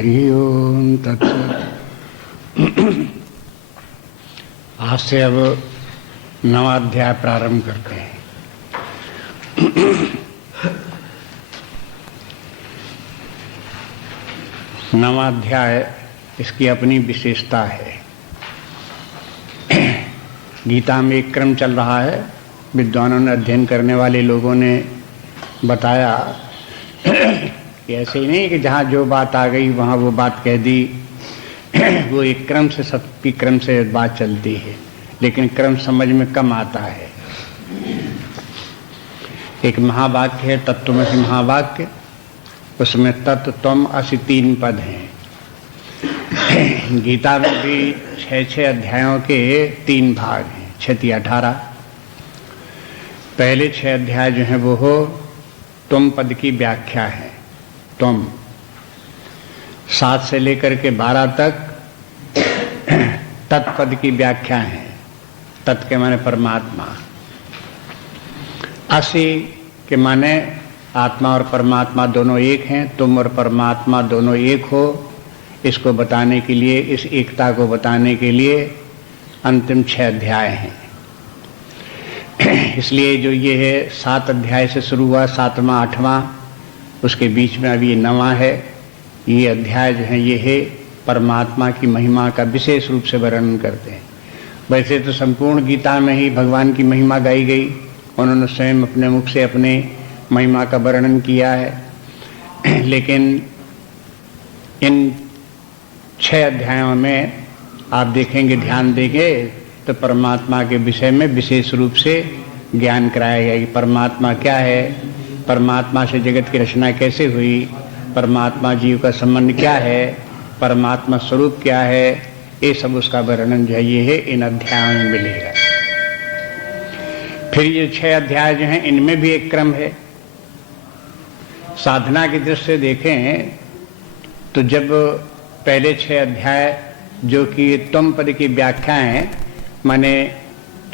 हरि ओम तत्सत। आज से अब नवा अध्याय प्रारंभ करते हैं। नवा अध्याय, इसकी अपनी विशेषता है। गीता में एक क्रम चल रहा है। विद्वानों ने, अध्ययन करने वाले लोगों ने बताया कि ऐसे ही नहीं कि जहाँ जो बात आ गई वहाँ वो बात कह दी। वो एक क्रम से, सबकी क्रम से बात चलती है, लेकिन क्रम समझ में कम आता है। एक महावाक्य है, तत्त्वमसि महावाक्य। उसमें तत्व, त्वम, असि 3 पद हैं। गीता में भी 6 अध्यायों के 3 भाग हैं, 6 × 18। पहले 6 अध्याय जो हैं वो हो तुम पद की व्याख्या है। तुम 7 से लेकर के 12 तक तत्पद की व्याख्या है। तत् के माने परमात्मा, असि के माने आत्मा और परमात्मा दोनों एक हैं। तुम और परमात्मा दोनों एक हो, इसको बताने के लिए, इस एकता को बताने के लिए अंतिम 6 अध्याय हैं। इसलिए जो ये है 7 अध्याय से शुरू हुआ, 7वां 8वां, उसके बीच में अभी 9वां है। ये अध्याय जो है ये है परमात्मा की महिमा का विशेष रूप से वर्णन करते हैं। वैसे तो संपूर्ण गीता में ही भगवान की महिमा गाई गई। उन्होंने स्वयं अपने मुख से अपने महिमा का वर्णन किया है। लेकिन इन 6 अध्यायों में आप देखेंगे, ध्यान देंगे तो परमात्मा के विषय में विशेष रूप से ज्ञान कराया गया कि परमात्मा क्या है, परमात्मा से जगत की रचना कैसे हुई, परमात्मा जीव का संबंध क्या है, परमात्मा स्वरूप क्या है। ये सब उसका वर्णन जो है ये है इन अध्यायों में मिलेगा। फिर ये 6 अध्याय जो हैं इनमें भी एक क्रम है। साधना की दृष्टि से देखें तो जब पहले 6 अध्याय जो कि तुम पद की व्याख्या है, माने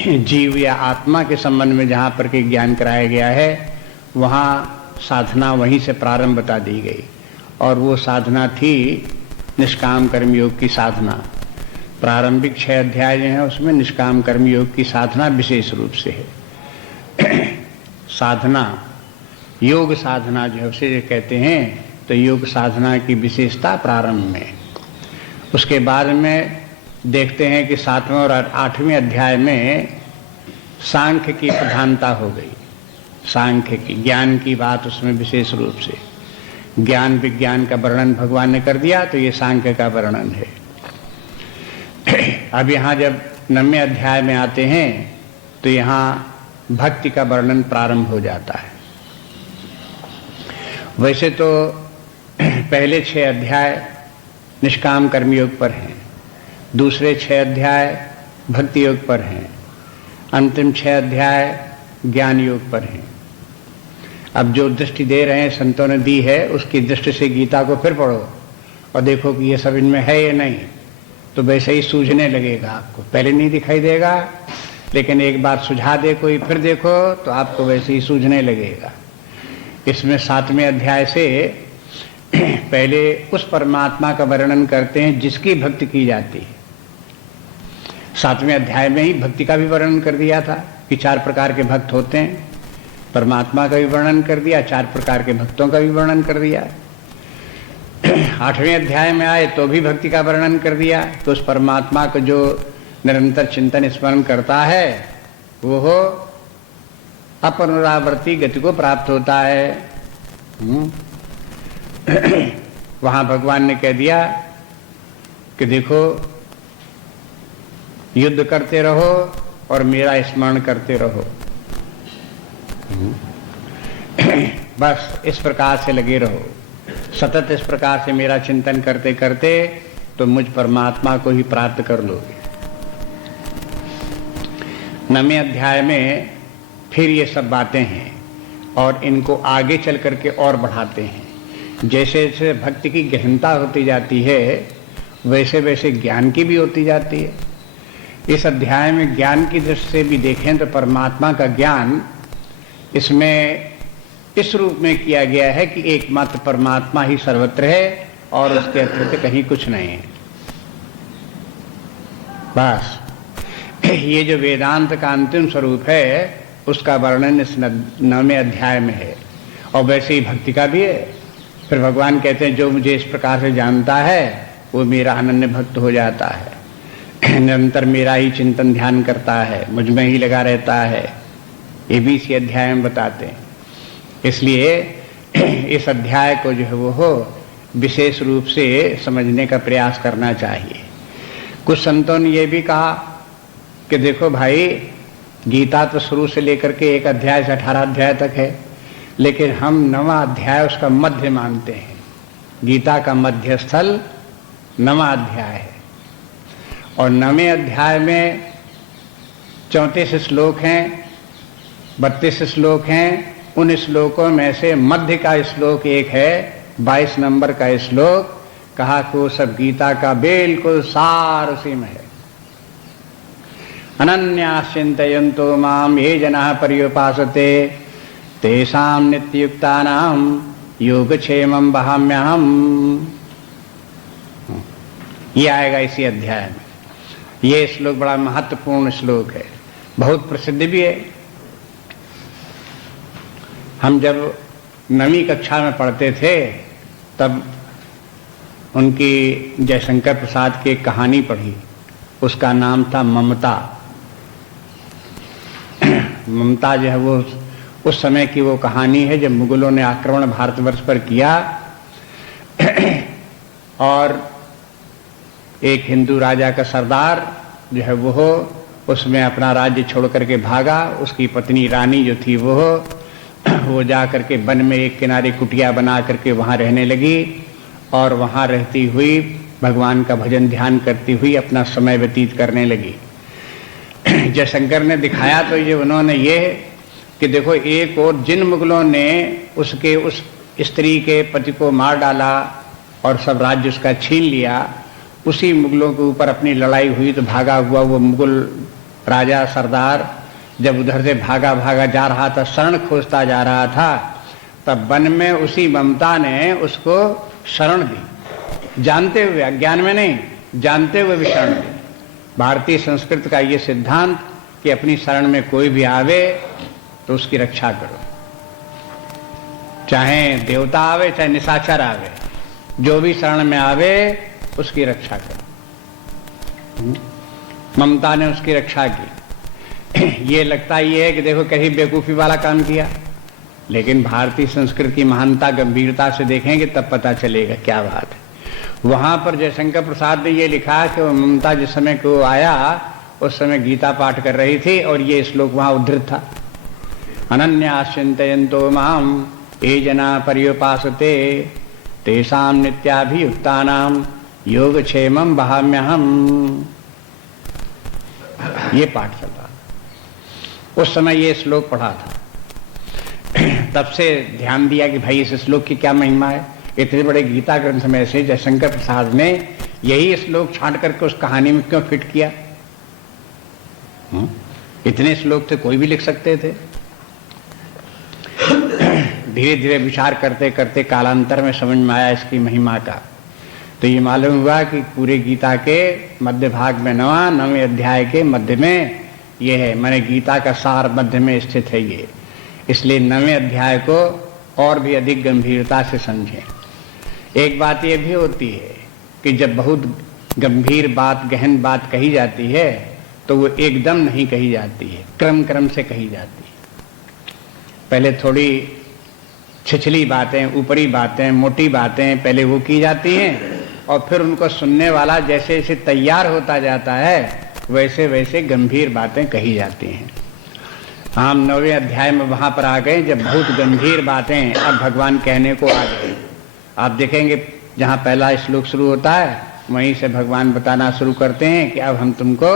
जीव या आत्मा के संबंध में जहाँ पर के ज्ञान कराया गया है, वहाँ साधना वहीं से प्रारंभ बता दी गई। और वो साधना थी निष्काम कर्म योग की साधना। प्रारंभिक 6 अध्याय जो हैं उसमें निष्काम कर्म योग की साधना विशेष रूप से है। साधना, योग साधना जो है उसे कहते हैं। तो योग साधना की विशेषता प्रारंभ में। उसके बाद में देखते हैं कि 7वें और 8वें अध्याय में सांख्य की प्रधानता हो गई। सांख्य की, ज्ञान की बात उसमें विशेष रूप से, ज्ञान विज्ञान का वर्णन भगवान ने कर दिया, तो ये सांख्य का वर्णन है। अब यहाँ जब 9वें अध्याय में आते हैं तो यहाँ भक्ति का वर्णन प्रारंभ हो जाता है। वैसे तो पहले 6 अध्याय निष्काम कर्मयोग पर हैं, दूसरे 6 अध्याय भक्ति योग पर हैं, अंतिम 6 अध्याय ज्ञान योग पर हैं। अब जो दृष्टि दे रहे हैं, संतों ने दी है, उसकी दृष्टि से गीता को फिर पढ़ो और देखो कि ये सब इनमें है या नहीं। तो वैसे ही सूझने लगेगा आपको। पहले नहीं दिखाई देगा, लेकिन एक बार सुझा दे कोई, फिर देखो तो आपको वैसे ही सूझने लगेगा। इसमें 7वें अध्याय से पहले उस परमात्मा का वर्णन करते हैं जिसकी भक्ति की जाती है। 7वें अध्याय में ही भक्ति का भी वर्णन कर दिया था कि 4 प्रकार के भक्त होते हैं। परमात्मा का भी वर्णन कर दिया, 4 प्रकार के भक्तों का भी वर्णन कर दिया। 8वें अध्याय में आए तो भी भक्ति का वर्णन कर दिया। तो उस परमात्मा को जो निरंतर चिंतन स्मरण करता है वो हो अपनुरावर्ती गति को प्राप्त होता है। वहां भगवान ने कह दिया कि देखो, युद्ध करते रहो और मेरा स्मरण करते रहो। बस इस प्रकार से लगे रहो, सतत इस प्रकार से मेरा चिंतन करते करते तो मुझ परमात्मा को ही प्राप्त कर लोगे। 9वें अध्याय में फिर ये सब बातें हैं और इनको आगे चल करके और बढ़ाते हैं। जैसे जैसे भक्ति की गहनता होती जाती है, वैसे वैसे ज्ञान की भी होती जाती है। इस अध्याय में ज्ञान की दृष्टि से भी देखें तो परमात्मा का ज्ञान इसमें इस रूप में किया गया है कि एकमात्र परमात्मा ही सर्वत्र है और उसके अतिरिक्त कहीं कुछ नहीं है। बस ये जो वेदांत का अंतिम स्वरूप है उसका वर्णन इस 9वें अध्याय में है। और वैसे ही भक्ति का भी है। फिर भगवान कहते हैं जो मुझे इस प्रकार से जानता है वो मेरा अनन्य भक्त हो जाता है, निरंतर मेरा ही चिंतन ध्यान करता है, मुझ में ही लगा रहता है। ये भी इसी अध्याय में बताते हैं। इसलिए इस अध्याय को जो है वो हो विशेष रूप से समझने का प्रयास करना चाहिए। कुछ संतों ने ये भी कहा कि देखो भाई, गीता तो शुरू से लेकर के 1 अध्याय से 18 अध्याय तक है, लेकिन हम 9वां अध्याय उसका मध्य मानते हैं। गीता का मध्य स्थल 9वां अध्याय है। और 9वें अध्याय में 34 श्लोक हैं, 32 श्लोक हैं। उन श्लोकों में से मध्य का श्लोक एक है, 22 नंबर का श्लोक। कहा कि वो सब गीता का बिल्कुल सार उसी में है। अनन्यास चिंतयन्तो माम ये जनाः पर्युपासते तेषां नित्ययुक्तानां योगक्षेमं वहाम्यहम्। ये आएगा इसी अध्याय में। ये श्लोक बड़ा महत्वपूर्ण श्लोक है, बहुत प्रसिद्ध भी है। हम जब 9वीं कक्षा में पढ़ते थे तब उनकी जयशंकर प्रसाद की एक कहानी पढ़ी, उसका नाम था ममता। ममता जो है वो उस समय की वो कहानी है जब मुगलों ने आक्रमण भारतवर्ष पर किया और एक हिंदू राजा का सरदार जो है वो उसमें अपना राज्य छोड़ करके भागा। उसकी पत्नी रानी जो थी वो जा करके वन में एक किनारे कुटिया बना करके वहाँ रहने लगी और वहाँ रहती हुई भगवान का भजन ध्यान करती हुई अपना समय व्यतीत करने लगी। जयशंकर ने दिखाया तो ये उन्होंने ये कि देखो, एक और जिन मुगलों ने उसके उस स्त्री के पति को मार डाला और सब राज्य उसका छीन लिया, उसी मुगलों के ऊपर अपनी लड़ाई हुई तो भागा हुआ वो मुगल राजा सरदार जब उधर से भागा भागा जा रहा था, शरण खोजता जा रहा था, तब वन में उसी ममता ने उसको शरण दी। जानते हुए, अज्ञान में नहीं, जानते हुए भी शरण दी। भारतीय संस्कृति का ये सिद्धांत कि अपनी शरण में कोई भी आवे तो उसकी रक्षा करो, चाहे देवता आवे चाहे निशाचर आवे, जो भी शरण में आवे उसकी रक्षा करो। ममता ने उसकी रक्षा की। ये लगता ही है कि देखो कहीं बेवकूफी वाला काम किया, लेकिन भारतीय संस्कृति की महानता गंभीरता से देखेंगे तब पता चलेगा क्या बात है। वहां पर जयशंकर प्रसाद ने ये लिखा कि ममता जिस समय को आया उस समय गीता पाठ कर रही थी और ये श्लोक वहां उद्धृत था। अनन्यास चिंतयन्तो माम ये जना पर्युपासते तेषां नित्याभियुक्तानां योगक्षेमं वहाम्यहम्। ये पाठ चल रहा, उस समय ये श्लोक पढ़ा था। तब से ध्यान दिया कि भाई इस श्लोक की क्या महिमा है। इतने बड़े गीता ग्रंथ में से जयशंकर प्रसाद ने यही श्लोक छांट करके उस कहानी में क्यों फिट किया। इतने श्लोक थे, कोई भी लिख सकते थे। धीरे धीरे विचार करते करते कालांतर में समझ में आया इसकी महिमा का। तो ये मालूम हुआ कि पूरे गीता के मध्य भाग में 9वें अध्याय के मध्य में ये है, माने गीता का सार मध्य में स्थित है ये। इसलिए 9वें अध्याय को और भी अधिक गंभीरता से समझें। एक बात ये भी होती है कि जब बहुत गंभीर बात, गहन बात कही जाती है तो वो एकदम नहीं कही जाती है, क्रम क्रम से कही जाती है। पहले थोड़ी छिछली बातें, ऊपरी बातें, मोटी बातें पहले वो की जाती हैं और फिर उनको सुनने वाला जैसे जैसे तैयार होता जाता है वैसे वैसे गंभीर बातें कही जाती हैं। हम 9वें अध्याय में वहां पर आ गए जब बहुत गंभीर बातें अब भगवान कहने को आ गए। आप देखेंगे जहां पहला श्लोक शुरू होता है वहीं से भगवान बताना शुरू करते हैं कि अब हम तुमको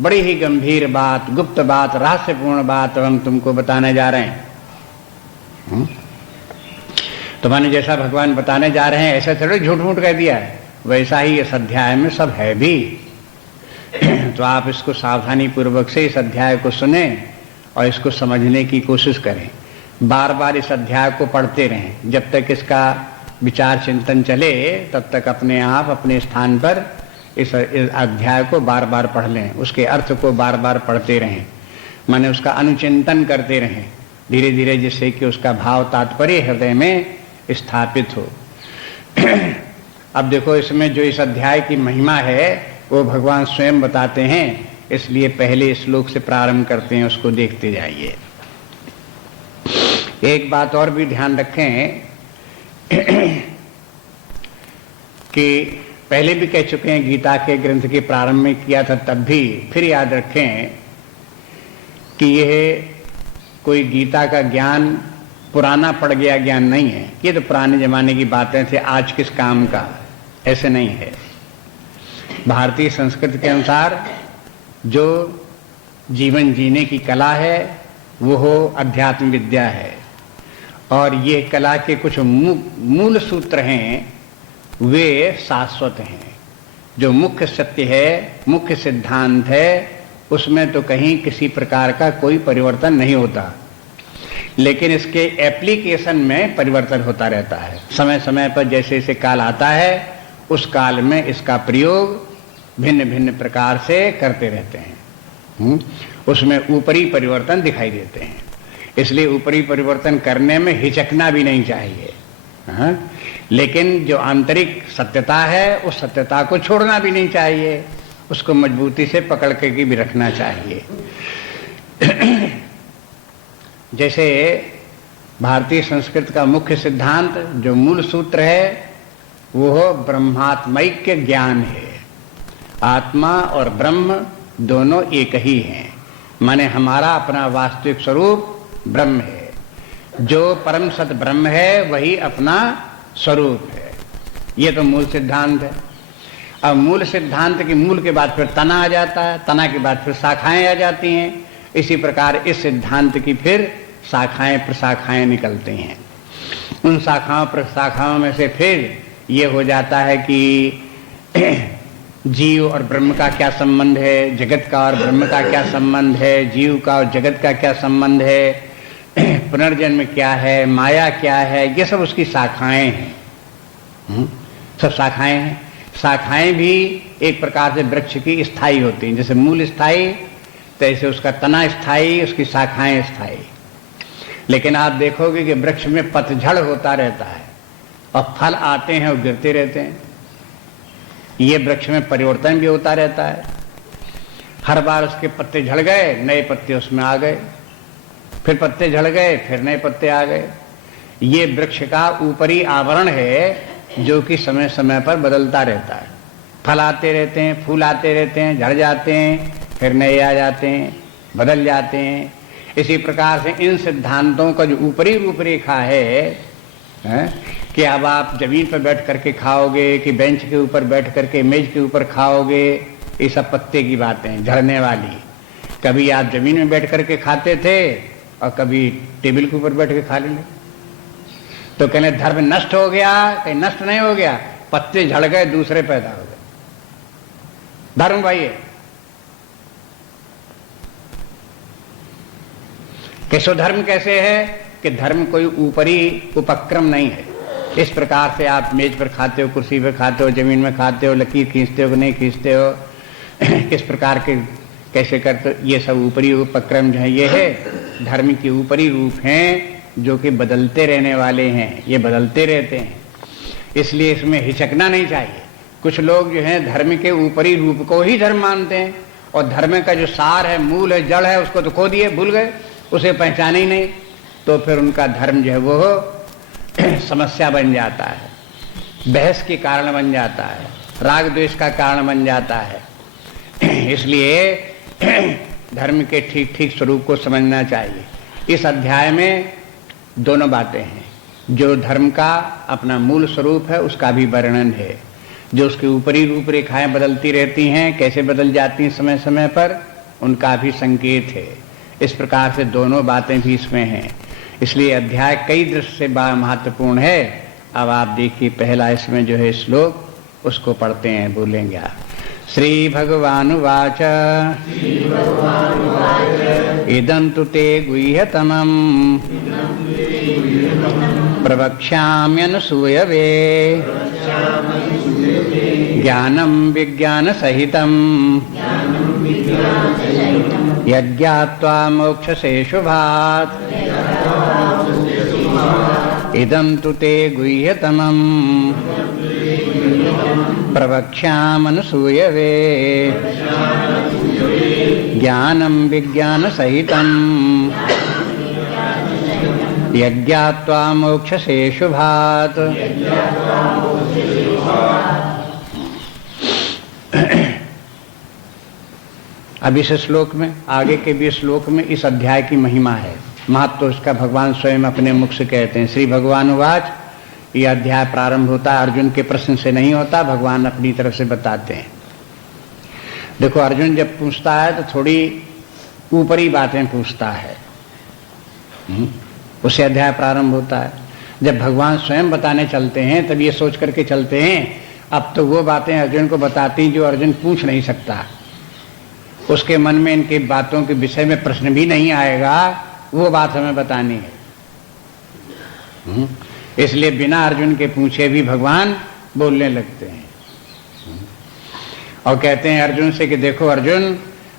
बड़ी ही गंभीर बात, गुप्त बात, रहस्यपूर्ण बात अब हम तुमको बताने जा रहे हैं। तो माने जैसा भगवान बताने जा रहे हैं ऐसा थोड़ा झूठ मूठ कह दिया है, वैसा ही इस अध्याय में सब है भी। तो आप इसको सावधानी पूर्वक से इस अध्याय को सुने और इसको समझने की कोशिश करें। बार बार इस अध्याय को पढ़ते रहें जब तक इसका विचार चिंतन चले तब तक अपने आप अपने स्थान पर इस अध्याय को बार बार पढ़ लें, उसके अर्थ को बार बार पढ़ते रहें, माने उसका अनुचिंतन करते रहें धीरे धीरे, जिससे कि उसका भाव तात्पर्य हृदय में स्थापित हो। अब देखो इसमें जो इस अध्याय की महिमा है वो भगवान स्वयं बताते हैं, इसलिए पहले श्लोक से प्रारंभ करते हैं, उसको देखते जाइए। एक बात और भी ध्यान रखें कि पहले भी कह चुके हैं, गीता के ग्रंथ के प्रारंभ में किया था तब भी, फिर याद रखें कि यह कोई गीता का ज्ञान पुराना पड़ गया ज्ञान नहीं है, ये तो पुराने जमाने की बातें थे, आज किस काम का, ऐसे नहीं है। भारतीय संस्कृति के अनुसार जो जीवन जीने की कला है वो हो अध्यात्म विद्या है, और ये कला के कुछ मूल सूत्र हैं वे शाश्वत हैं। जो मुख्य सत्य है, मुख्य सिद्धांत है, उसमें तो कहीं किसी प्रकार का कोई परिवर्तन नहीं होता, लेकिन इसके एप्लीकेशन में परिवर्तन होता रहता है। समय समय पर जैसे जैसे काल आता है उस काल में इसका प्रयोग भिन्न भिन्न प्रकार से करते रहते हैं। उसमें ऊपरी परिवर्तन दिखाई देते हैं, इसलिए ऊपरी परिवर्तन करने में हिचकना भी नहीं चाहिए। लेकिन जो आंतरिक सत्यता है उस सत्यता को छोड़ना भी नहीं चाहिए, उसको मजबूती से पकड़ के भी रखना चाहिए। जैसे भारतीय संस्कृति का मुख्य सिद्धांत जो मूल सूत्र है वो ब्रह्मात्मैक्य ज्ञान है। आत्मा और ब्रह्म दोनों एक ही हैं, माने हमारा अपना वास्तविक स्वरूप ब्रह्म है, जो परम सत ब्रह्म है वही अपना स्वरूप है। ये तो मूल सिद्धांत है। अब मूल सिद्धांत के मूल के बाद फिर तना आ जाता है, तना के बाद फिर शाखाएं आ जाती हैं। इसी प्रकार इस सिद्धांत की फिर शाखाएं प्रशाखाएं निकलते हैं। उन शाखाओं प्रशाखाओं में से फिर ये हो जाता है कि जीव और ब्रह्म का क्या संबंध है, जगत का और ब्रह्म का क्या संबंध है, जीव का और जगत का क्या संबंध है, पुनर्जन्म क्या है, माया क्या है, ये सब उसकी शाखाएं हैं। सब शाखाएं हैं। शाखाएं भी एक प्रकार से वृक्ष की स्थायी होती हैं, जैसे मूल स्थायी तैसे उसका तना स्थायी, उसकी शाखाएं स्थायी। लेकिन आप देखोगे कि वृक्ष में पतझड़ होता रहता है और फल आते हैं और गिरते रहते हैं। ये वृक्ष में परिवर्तन भी होता रहता है, हर बार उसके पत्ते झड़ गए, नए पत्ते उसमें आ गए, फिर पत्ते झड़ गए, फिर नए पत्ते आ गए। ये वृक्ष का ऊपरी आवरण है जो कि समय समय पर बदलता रहता है। फल आते रहते हैं, फूल आते रहते हैं, झड़ जाते हैं, फिर नए आ जाते हैं, बदल जाते हैं। इसी प्रकार से इन सिद्धांतों का जो ऊपरी रूपरेखा है कि अब आप जमीन पर बैठ करके खाओगे कि बेंच के ऊपर बैठ करके मेज के ऊपर खाओगे, ये सब पत्ते की बातें झड़ने वाली। कभी आप जमीन में बैठ करके खाते थे और कभी टेबल के ऊपर बैठ के खा लेंगे। तो कहने धर्म नष्ट हो गया, कहीं नष्ट नहीं हो गया, पत्ते झड़ गए, दूसरे पैदा हो गए। धर्म भाई है कि स्वधर्म कैसे है कि धर्म कोई ऊपरी उपक्रम नहीं है। इस प्रकार से आप मेज पर खाते हो, कुर्सी पर खाते हो, जमीन में खाते हो, लकीर खींचते हो कि नहीं खींचते हो, किस प्रकार के कैसे करते हो, ये सब ऊपरी उपक्रम जो है ये है धर्म के ऊपरी रूप हैं जो कि बदलते रहने वाले हैं, ये बदलते रहते हैं। इसलिए इसमें हिचकना नहीं चाहिए। कुछ लोग जो हैं धर्म के ऊपरी रूप को ही धर्म मानते हैं और धर्म का जो सार है, मूल है, जड़ है, उसको तो खो दिए, भूल गए, उसे पहचाने ही नहीं। तो फिर उनका धर्म जो है वो समस्या बन जाता है, बहस के कारण बन जाता है, राग द्वेष का कारण बन जाता है। इसलिए धर्म के ठीक ठीक स्वरूप को समझना चाहिए। इस अध्याय में दोनों बातें हैं, जो धर्म का अपना मूल स्वरूप है उसका भी वर्णन है, जो उसकी ऊपरी रूपरेखाएं बदलती रहती हैं, कैसे बदल जाती हैं समय समय पर, उनका भी संकेत है। इस प्रकार से दोनों बातें भी इसमें हैं। इसलिए अध्याय कई दृष्टि से बड़ा महत्वपूर्ण है। अब आप देखिए पहला इसमें जो है श्लोक, उसको पढ़ते हैं, बोलेंगे आप। श्री भगवानुवाच इदं तु ते गुह्यतमम् प्रवक्ष्याम्यनुसूयवे ज्ञानं विज्ञान सहितं यज्ञात्वा मोक्षसे शुभात् इदं तु ते गुह्यतमम् प्रवक्ष्यामनुसूयवे ज्ञानं विज्ञान सहितं यज्ञात्वा मोक्षसे शुभात्। अब इस श्लोक में, आगे के भी श्लोक में इस अध्याय की महिमा है, महत्व तो उसका भगवान स्वयं अपने मुख से कहते हैं। श्री भगवान उवाच, यह अध्याय प्रारंभ होता है अर्जुन के प्रश्न से नहीं होता, भगवान अपनी तरफ से बताते हैं। देखो, अर्जुन जब पूछता है तो थोड़ी ऊपरी बातें पूछता है, उससे अध्याय प्रारंभ होता है। जब भगवान स्वयं बताने चलते हैं तब ये सोच करके चलते हैं अब तो वो बातें अर्जुन को बताती जो अर्जुन पूछ नहीं सकता, उसके मन में इनके बातों के विषय में प्रश्न भी नहीं आएगा, वो बात हमें बतानी है। इसलिए बिना अर्जुन के पूछे भी भगवान बोलने लगते हैं और कहते हैं अर्जुन से कि देखो अर्जुन,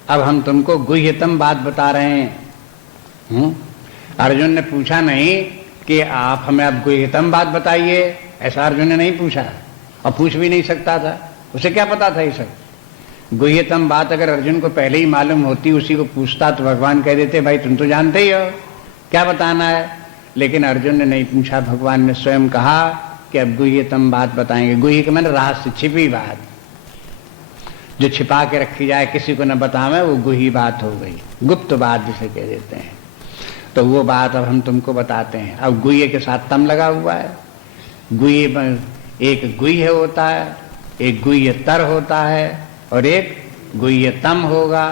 अब हम तुमको गुह्यतम बात बता रहे हैं। अर्जुन ने पूछा नहीं कि आप हमें अब गुह्यतम बात बताइए, ऐसा अर्जुन ने नहीं पूछा और पूछ भी नहीं सकता था, उसे क्या पता था ये सब। गुह्यतम बात अगर अर्जुन को पहले ही मालूम होती, उसी को पूछता, तो भगवान कह देते भाई तुम तो जानते ही हो क्या बताना है। लेकिन अर्जुन ने नहीं पूछा, भगवान ने स्वयं कहा कि अब गुह्यतम बात बताएंगे। गुह्य के माने रहस्य, छिपी बात, जो छिपा के रखी जाए, किसी को न बतावे, वो गुह्य बात हो गई, गुप्त बात जिसे कह देते हैं। तो वो बात अब हम तुमको बताते हैं। अब गुह्य के साथ तम लगा हुआ है। गुह्य, एक गुह्य होता है, एक गुह्यतर होता है और एक गुह्यतम होगा।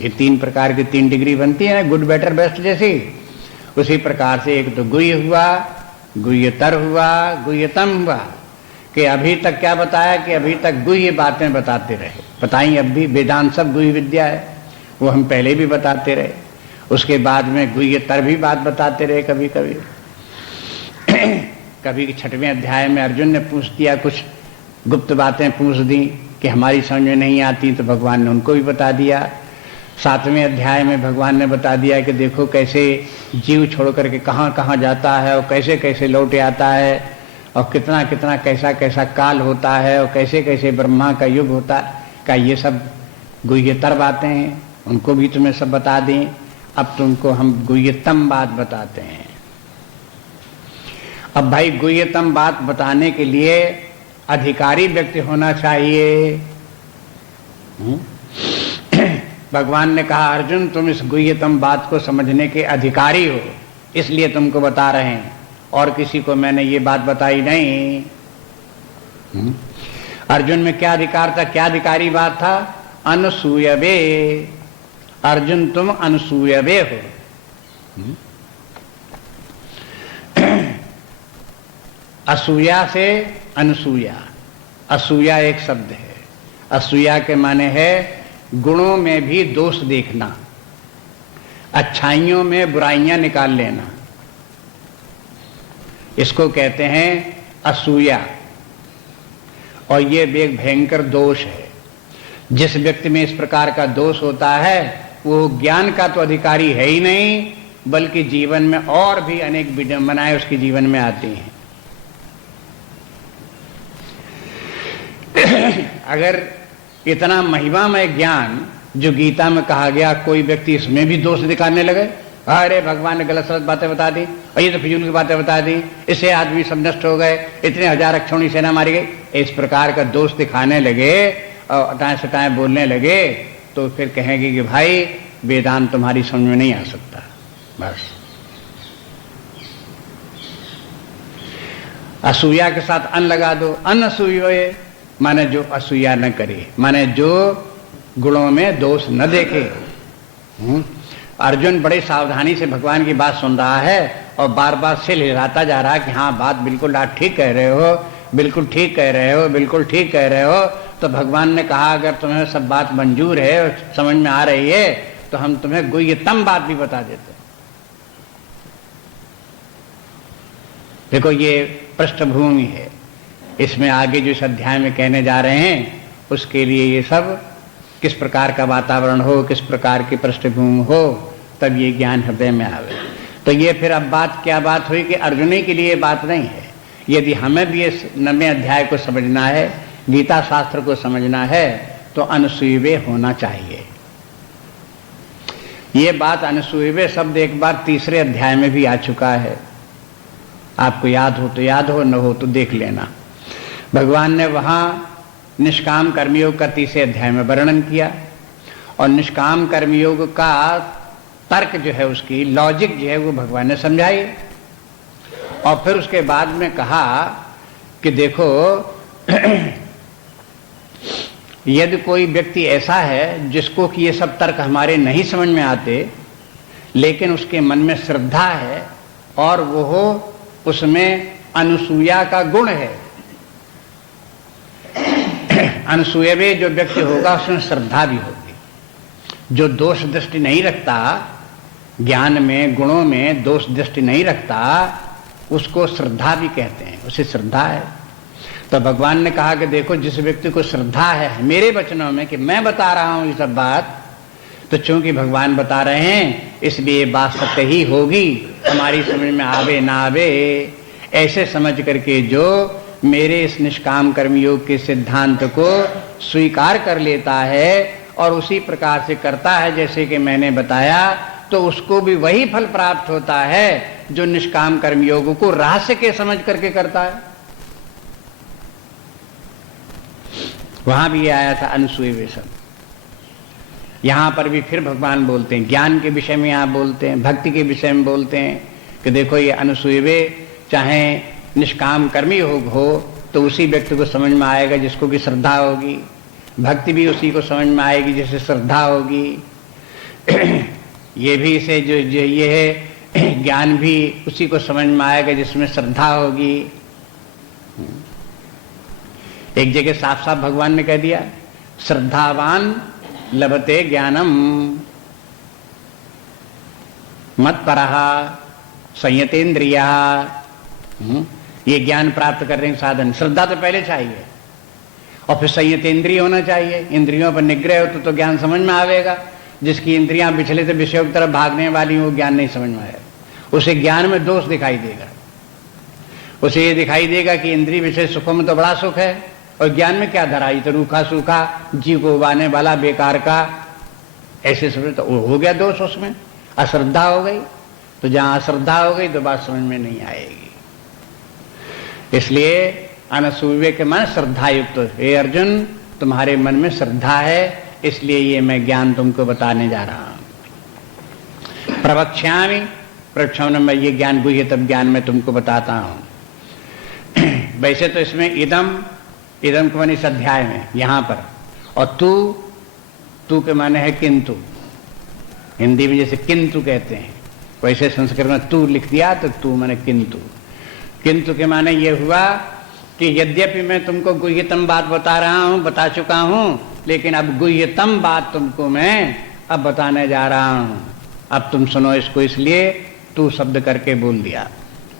ये तीन प्रकार की 3 डिग्री बनती है ना, गुड बेटर बेस्ट जैसी। उसी प्रकार से एक तो गुह्य हुआ, गुह्यतर हुआ, गुह्यतम हुआ। कि अभी तक क्या बताया कि अभी तक गुह्य बातें बताते रहे, बताई। अब भी वेदांत सब गुह्य विद्या है, वो हम पहले भी बताते रहे। उसके बाद में गुह्यतर भी बात बताते रहे कभी कभी। कभी 6वें अध्याय में अर्जुन ने पूछ दिया, कुछ गुप्त बातें पूछ दी कि हमारी समझ में नहीं आती, तो भगवान ने उनको भी बता दिया। 7वें अध्याय में भगवान ने बता दिया कि देखो कैसे जीव छोड़ करके कहाँ कहाँ जाता है और कैसे कैसे लौट आता है और कितना कितना कैसा कैसा काल होता है और कैसे कैसे ब्रह्मा का युग होता है। ये सब गुह्यतर बातें हैं, उनको भी तुम्हें सब बता दें। अब तुमको हम गुह्यतम बात बताते हैं। अब भाई गुह्यतम बात बताने के लिए अधिकारी व्यक्ति होना चाहिए। भगवान ने कहा अर्जुन तुम इस गुह्यतम बात को समझने के अधिकारी हो, इसलिए तुमको बता रहे हैं, और किसी को मैंने ये बात बताई नहीं। अर्जुन में क्या अधिकार था, क्या अधिकारी बात था? अनसूयवे। अर्जुन तुम अनसूयवे हो। असूया से अनसूया, असूया एक शब्द है। असूया के माने है गुणों में भी दोष देखना, अच्छाइयों में बुराइयां निकाल लेना, इसको कहते हैं असूया। और ये एक भयंकर दोष है। जिस व्यक्ति में इस प्रकार का दोष होता है वो ज्ञान का तो अधिकारी है ही नहीं, बल्कि जीवन में और भी अनेक विडंबनाएं उसके जीवन में आती हैं। अगर इतना महिमामय ज्ञान जो गीता में कहा गया, कोई व्यक्ति इसमें भी दोष दिखाने लगे, अरे भगवान ने गलत सलत बातें बता दी और ये तो फिजूल की बातें बता दी, इससे आदमी सब नष्ट हो गए, इतने हजार अक्षौणी सेना मारी गई, इस प्रकार का दोष दिखाने लगे और टाएं से टाएं बोलने लगे, तो फिर कहेंगे कि भाई वेदांत तुम्हारी समझ में नहीं आ सकता। बस असूया के साथ अन लगा दो, अनसूये माने जो असूया न करे, माने जो गुणों में दोष न देखे। अर्जुन बड़े सावधानी से भगवान की बात सुन रहा है और बार बार सिर हिलाता जा रहा है कि हाँ बात बिल्कुल आप ठीक कह रहे हो, बिल्कुल ठीक कह रहे हो, बिल्कुल ठीक कह रहे हो। तो भगवान ने कहा अगर तुम्हें सब बात मंजूर है और समझ में आ रही है तो हम तुम्हें गुह्यतम बात भी बता देते। देखो ये पृष्ठभूमि है, इसमें आगे जो इस अध्याय में कहने जा रहे हैं उसके लिए ये सब किस प्रकार का वातावरण हो, किस प्रकार की पृष्ठभूमि हो, तब ये ज्ञान हृदय में आवे। तो ये फिर अब बात क्या बात हुई कि अर्जुन ही के लिए बात नहीं है। यदि हमें भी इस 9वें अध्याय को समझना है, गीता शास्त्र को समझना है, तो अनसूयवे होना चाहिए। ये बात अनसूयवे शब्द एक बार 3रे अध्याय में भी आ चुका है। आपको याद हो तो याद हो, न हो तो देख लेना। भगवान ने वहां निष्काम कर्मयोग का 3रे अध्याय में वर्णन किया, और निष्काम कर्मयोग का तर्क जो है, उसकी लॉजिक जो है वो भगवान ने समझाई। और फिर उसके बाद में कहा कि देखो यदि कोई व्यक्ति ऐसा है जिसको कि ये सब तर्क हमारे नहीं समझ में आते, लेकिन उसके मन में श्रद्धा है और वो उसमें अनुसूया का गुण है, अनुसूयवे जो व्यक्ति होगा उसमें श्रद्धा भी होगी। जो दोष दृष्टि नहीं रखता, ज्ञान में गुणों में दोष दृष्टि नहीं रखता, उसको श्रद्धा भी कहते हैं, उसे श्रद्धा है। तो भगवान ने कहा कि देखो जिस व्यक्ति को श्रद्धा है मेरे वचनों में कि मैं बता रहा हूं ये सब बात, तो चूंकि भगवान बता रहे हैं इसलिए बात सत्य ही होगी, हमारी समझ में आवे ना आवे, ऐसे समझ करके जो मेरे इस निष्काम कर्मयोग के सिद्धांत को स्वीकार कर लेता है और उसी प्रकार से करता है जैसे कि मैंने बताया, तो उसको भी वही फल प्राप्त होता है जो निष्काम कर्मयोग को रहस्य के समझ करके करता है। वहां भी आया था अनुसूयवे शब्द, यहां पर भी फिर भगवान बोलते हैं, ज्ञान के विषय में आप बोलते हैं, भक्ति के विषय में बोलते हैं कि देखो ये अनुसूयवे चाहे निष्काम कर्मी हो तो उसी व्यक्ति को समझ में आएगा जिसको की श्रद्धा होगी, भक्ति भी उसी को समझ में आएगी जिसे श्रद्धा होगी। ये भी इसे जो ये है ज्ञान भी उसी को समझ में आएगा जिसमें श्रद्धा होगी। एक जगह साफ साफ भगवान ने कह दिया, श्रद्धावान लभते ज्ञानम मत्परः संयतेन्द्रिया। ये ज्ञान प्राप्त करने के साधन, श्रद्धा तो पहले चाहिए और फिर संयतेन्द्रिय होना चाहिए, इंद्रियों पर निग्रह हो तो ज्ञान समझ में आवेगा। जिसकी इंद्रियां विचलित विषयों की तरफ भागने वाली वो ज्ञान नहीं समझ में आएगा, उसे ज्ञान में दोष दिखाई देगा। उसे ये दिखाई देगा कि इंद्रिय विषय सुखों में तो बड़ा सुख है और ज्ञान में क्या धरा, ये तो रूखा सूखा जीव को उबाने वाला बेकार का, ऐसे समझ तो हो गया दोष, उसमें अश्रद्धा हो गई। तो जहां अश्रद्धा हो गई तो बात समझ में नहीं आएगी। इसलिए अनसूयवे के मन श्रद्धा युक्त। हे अर्जुन, तुम्हारे मन में श्रद्धा है, इसलिए ये मैं ज्ञान तुमको बताने जा रहा हूं। प्रवक्ष्यामि, प्रक्षण में ये ज्ञान गुह्यतम ज्ञान मैं तुमको बताता हूं। वैसे तो इसमें इदम के माने इस अध्याय में यहां पर, और तू के माने है किंतु। हिंदी में जैसे किंतु कहते हैं वैसे संस्कृत में तू लिख दिया तो तू माने किंतु। किंतु के माने ये हुआ कि यद्यपि मैं तुमको गुह्यतम बात बता रहा हूं, बता चुका हूं, लेकिन अब गुह्यतम बात तुमको मैं अब बताने जा रहा हूं। अब तुम सुनो इसको, इसलिए तू शब्द करके बोल दिया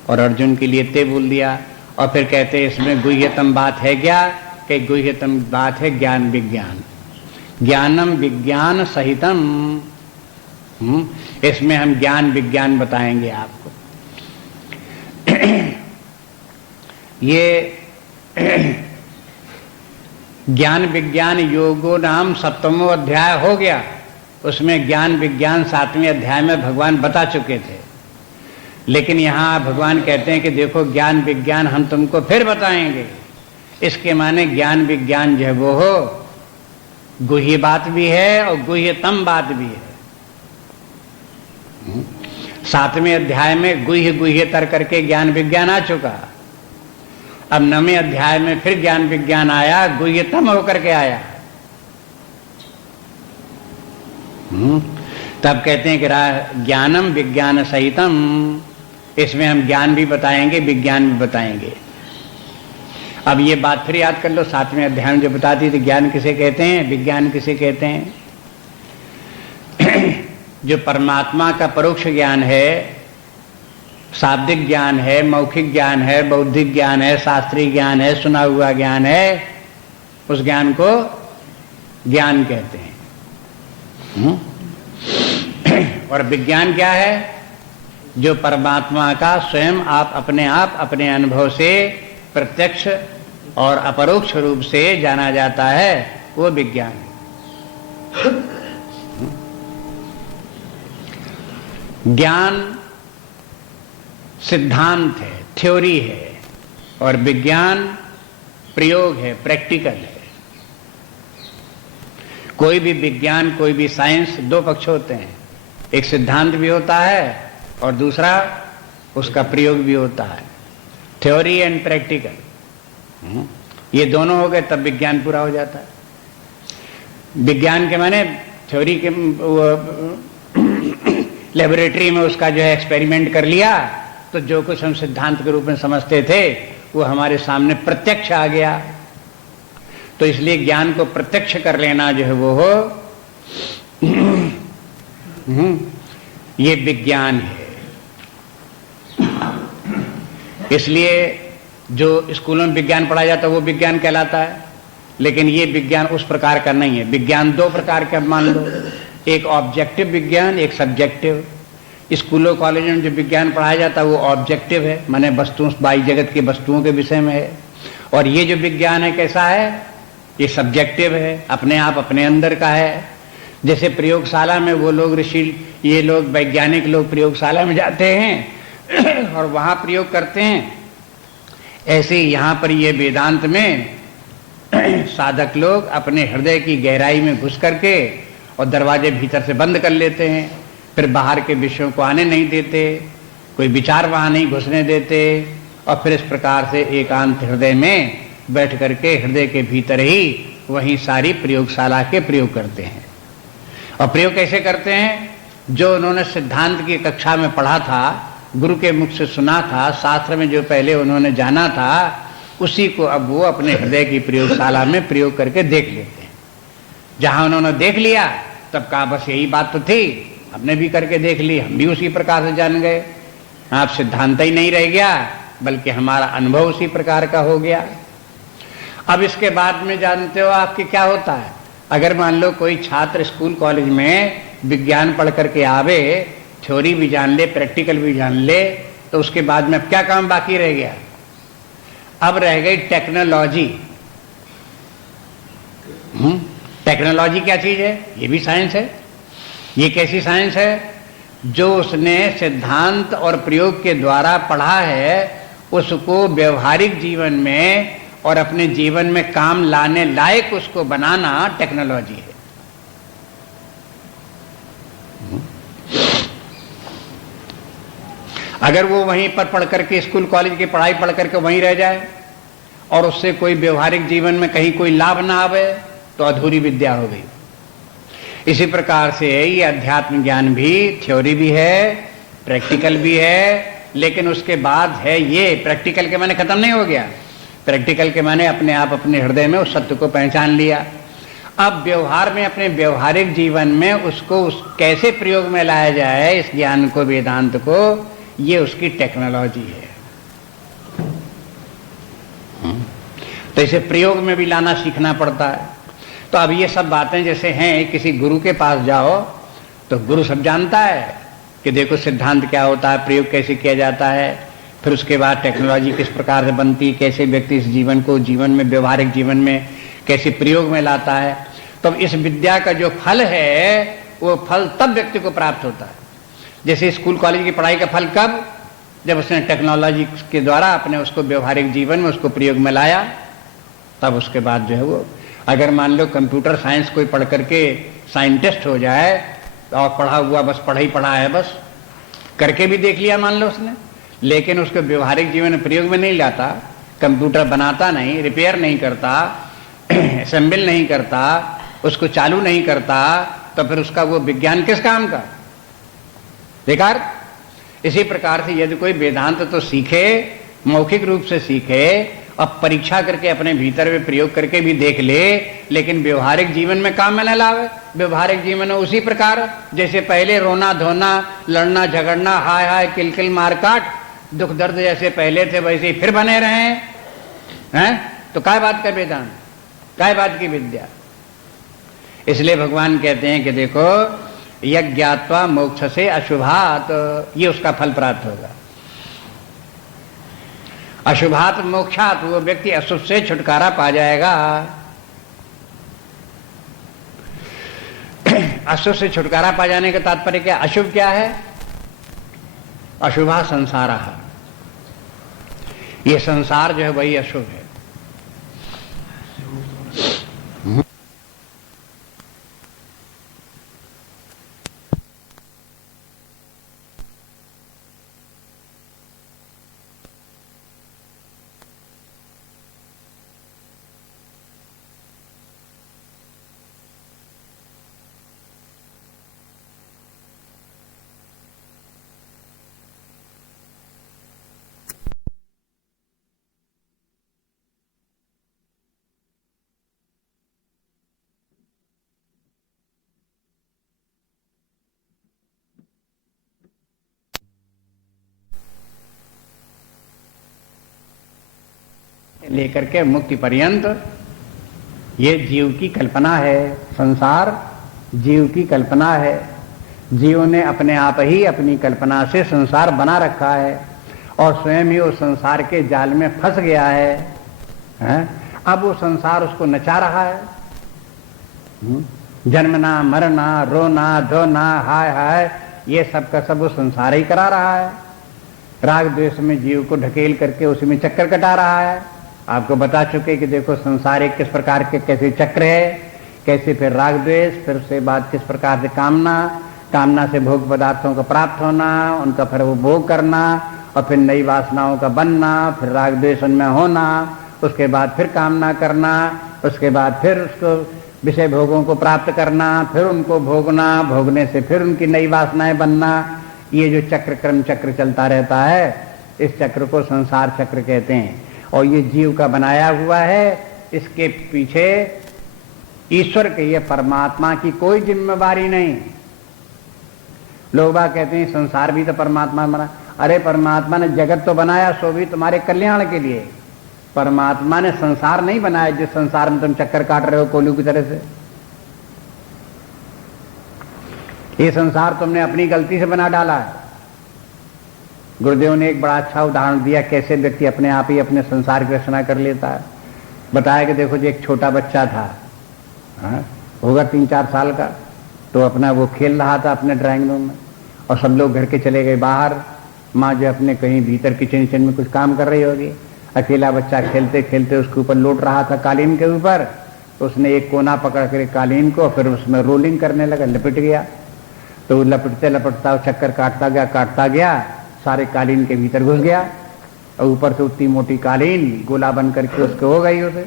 और अर्जुन के लिए ते बोल दिया। और फिर कहते इसमें गुह्यतम बात है क्या, कि गुह्यतम बात है ज्ञान विज्ञान, ज्ञानम विज्ञान सहितम। इसमें हम ज्ञान विज्ञान बताएंगे आपको। ये ज्ञान विज्ञान योगो नाम 7वां अध्याय हो गया, उसमें ज्ञान विज्ञान 7वें अध्याय में भगवान बता चुके थे। लेकिन यहां भगवान कहते हैं कि देखो ज्ञान विज्ञान हम तुमको फिर बताएंगे। इसके माने ज्ञान विज्ञान जो है वो हो गुह्य बात भी है और गुह्यतम बात भी है। 7वें अध्याय में गुह्यतर करके ज्ञान विज्ञान आ चुका, अब 9वें अध्याय में फिर ज्ञान विज्ञान आया, गुह्यतम होकर के आया। तब कहते हैं कि ज्ञानम विज्ञान सहितम, इसमें हम ज्ञान भी बताएंगे विज्ञान भी बताएंगे। अब ये बात फिर याद कर लो, 7वें अध्याय में जो बताती थी ज्ञान किसे कहते हैं विज्ञान किसे कहते हैं। जो परमात्मा का परोक्ष ज्ञान है शाब्दिक ज्ञान है, मौखिक ज्ञान है, बौद्धिक ज्ञान है, शास्त्रीय ज्ञान है, सुना हुआ ज्ञान है, उस ज्ञान को ज्ञान कहते हैं। और विज्ञान क्या है? जो परमात्मा का स्वयं आप अपने अनुभव से प्रत्यक्ष और अपरोक्ष रूप से जाना जाता है, वो विज्ञान है। ज्ञान सिद्धांत है, थ्योरी है, और विज्ञान प्रयोग है, प्रैक्टिकल है। कोई भी विज्ञान, कोई भी साइंस दो पक्ष होते हैं, एक सिद्धांत भी होता है और दूसरा उसका प्रयोग भी होता है, थ्योरी एंड प्रैक्टिकल। ये दोनों हो गए तब विज्ञान पूरा हो जाता है। विज्ञान के माने थ्योरी के लेबोरेटरी में उसका जो है एक्सपेरिमेंट कर लिया, तो जो कुछ हम सिद्धांत के रूप में समझते थे वो हमारे सामने प्रत्यक्ष आ गया। तो इसलिए ज्ञान को प्रत्यक्ष कर लेना जो है वो हो ये विज्ञान है। इसलिए जो स्कूलों में विज्ञान पढ़ाया जाता है वो विज्ञान कहलाता है, लेकिन ये विज्ञान उस प्रकार का नहीं है। विज्ञान दो प्रकार का मान लो, एक ऑब्जेक्टिव विज्ञान, एक सब्जेक्टिव। स्कूलों कॉलेजों में जो विज्ञान पढ़ाया जाता है वो ऑब्जेक्टिव है, माने वस्तुओं, बाह्य जगत की वस्तुओं के विषय में है। और ये जो विज्ञान है कैसा है? ये सब्जेक्टिव है, अपने आप अपने अंदर का है। जैसे प्रयोगशाला में वो लोग ये लोग वैज्ञानिक लोग प्रयोगशाला में जाते हैं और वहां प्रयोग करते हैं, ऐसे यहाँ पर ये वेदांत में साधक लोग अपने हृदय की गहराई में घुस करके और दरवाजे भीतर से बंद कर लेते हैं, फिर बाहर के विषयों को आने नहीं देते, कोई विचार वहां नहीं घुसने देते, और फिर इस प्रकार से एकांत हृदय में बैठ करके हृदय के भीतर ही वहीं सारी प्रयोगशाला के प्रयोग करते हैं। और प्रयोग कैसे करते हैं? जो उन्होंने सिद्धांत की कक्षा में पढ़ा था, गुरु के मुख से सुना था, शास्त्र में जो पहले उन्होंने जाना था, उसी को अब वो अपने हृदय की प्रयोगशाला में प्रयोग करके देख लेते हैं। जहां उन्होंने देख लिया तब कहा बस यही बात तो थी, हमने भी करके देख ली, हम भी उसी प्रकार से जान गए। आप सिद्धांत ही नहीं रह गया, बल्कि हमारा अनुभव उसी प्रकार का हो गया। अब इसके बाद में जानते हो आपके क्या होता है? अगर मान लो कोई छात्र स्कूल कॉलेज में विज्ञान पढ़ करके आवे, थ्योरी भी जान ले, प्रैक्टिकल भी जान ले, तो उसके बाद में अब क्या काम बाकी रह गया? अब रह गई टेक्नोलॉजी। टेक्नोलॉजी क्या चीज है? ये भी साइंस है। ये कैसी साइंस है? जो उसने सिद्धांत और प्रयोग के द्वारा पढ़ा है उसको व्यवहारिक जीवन में और अपने जीवन में काम लाने लायक उसको बनाना टेक्नोलॉजी है। अगर वो वहीं पर पढ़ करके स्कूल कॉलेज की पढ़ाई पढ़ करके वहीं रह जाए और उससे कोई व्यवहारिक जीवन में कहीं कोई लाभ ना आवे तो अधूरी विद्या हो गई। इसी प्रकार से ये अध्यात्म ज्ञान भी थ्योरी भी है, प्रैक्टिकल भी है, लेकिन उसके बाद है ये प्रैक्टिकल के माने खत्म नहीं हो गया। प्रैक्टिकल के माने अपने आप अपने हृदय में उस सत्य को पहचान लिया। अब व्यवहार में, अपने व्यवहारिक जीवन में उसको कैसे प्रयोग में लाया जाए, इस ज्ञान को, वेदांत को, ये उसकी टेक्नोलॉजी है। तो इसे प्रयोग में भी लाना सीखना पड़ता है। तो अब ये सब बातें जैसे हैं, किसी गुरु के पास जाओ तो गुरु सब जानता है कि देखो सिद्धांत क्या होता है, प्रयोग कैसे किया जाता है, फिर उसके बाद टेक्नोलॉजी किस प्रकार से बनती है, कैसे व्यक्ति इस जीवन को जीवन में, व्यवहारिक जीवन में कैसे प्रयोग में लाता है। तो इस विद्या का जो फल है वो फल तब व्यक्ति को प्राप्त होता है। जैसे स्कूल कॉलेज की पढ़ाई का फल कब? जब उसने टेक्नोलॉजी के द्वारा अपने उसको व्यवहारिक जीवन में उसको प्रयोग में लाया, तब उसके बाद जो है वो, अगर मान लो कंप्यूटर साइंस कोई पढ़ करके साइंटिस्ट हो जाए और पढ़ा हुआ बस पढ़ा ही पढ़ा है, बस करके भी देख लिया मान लो उसने, लेकिन उसको व्यवहारिक जीवन में प्रयोग में नहीं लाता, कंप्यूटर बनाता नहीं, रिपेयर नहीं करता, असेंबल नहीं करता, उसको चालू नहीं करता, तो फिर उसका वो विज्ञान किस काम का? बेकार। इसी प्रकार से यदि कोई वेदांत तो सीखे, मौखिक रूप से सीखे अब परीक्षा करके अपने भीतर में प्रयोग करके भी देख ले, लेकिन व्यवहारिक जीवन में काम में न लावे। व्यवहारिक जीवन में उसी प्रकार जैसे पहले रोना धोना, लड़ना झगड़ना, हाय हाय किलकिल मारकाट, दुख दर्द जैसे पहले थे वैसे ही फिर बने रहे हैं। तो काय बात का वेदांत, काय बात की विद्या। इसलिए भगवान कहते हैं कि देखो यज्ञात्वा मोक्ष से अशुभात, ये उसका फल प्राप्त होगा। अशुभात मोक्षात, वो व्यक्ति अशुभ से छुटकारा पा जाएगा। अशुभ से छुटकारा पा जाने का तात्पर्य क्या? अशुभ क्या है? अशुभा संसार, ये संसार जो है वही अशुभ है। लेकर के मुक्ति पर्यंत ये जीव की कल्पना है। संसार जीव की कल्पना है। जीव ने अपने आप ही अपनी कल्पना से संसार बना रखा है और स्वयं ही उस संसार के जाल में फंस गया है। अब वो संसार उसको नचा रहा है। जन्मना, मरना, रोना धोना, हाय हाय, ये सब का सब वो संसार ही करा रहा है। राग द्वेष में जीव को ढकेल करके उसी में चक्कर कटा रहा है। आपको बता चुके कि देखो संसार एक किस प्रकार के कैसे चक्र है, कैसे फिर राग द्वेष, फिर उसके बाद किस प्रकार से कामना, कामना से भोग पदार्थों को प्राप्त होना, उनका फिर वो भोग करना और फिर नई वासनाओं का बनना, फिर राग द्वेष उनमें होना, उसके बाद फिर कामना करना, उसके बाद फिर उसको विषय भोगों को प्राप्त करना, फिर उनको भोगना, भोगने से फिर उनकी नई वासनाएं बनना। ये जो चक्र क्रम चक्र चलता रहता है, इस चक्र को संसार चक्र कहते हैं। और ये जीव का बनाया हुआ है। इसके पीछे ईश्वर के, ये परमात्मा की कोई जिम्मेवारी नहीं। लोग बात कहते हैं संसार भी तो परमात्मा बना। अरे परमात्मा ने जगत तो बनाया, सो भी तुम्हारे कल्याण के लिए। परमात्मा ने संसार नहीं बनाया जिस संसार में तुम चक्कर काट रहे हो कोलू की तरह से। ये संसार तुमने अपनी गलती से बना डाला है। गुरुदेव ने एक बड़ा अच्छा उदाहरण दिया कैसे व्यक्ति अपने आप ही अपने संसार की रचना कर लेता है। बताया कि देखो जी एक छोटा बच्चा था, होगा 3-4 साल का, तो अपना वो खेल रहा था अपने ड्राइंग रूम में और सब लोग घर के चले गए बाहर। माँ जो अपने कहीं भीतर किचन में कुछ काम कर रही होगी। अकेला बच्चा खेलते खेलते उसके ऊपर लौट रहा था कालीन के ऊपर। तो उसने एक कोना पकड़ कर कालीन को फिर उसमें रोलिंग करने लगा, लिपट गया। तो लपटते लपटता चक्कर काटता गया, सारे कालीन के भीतर घुस गया और ऊपर से उतनी मोटी कालीन गोला बन करके उसको हो गई उसे।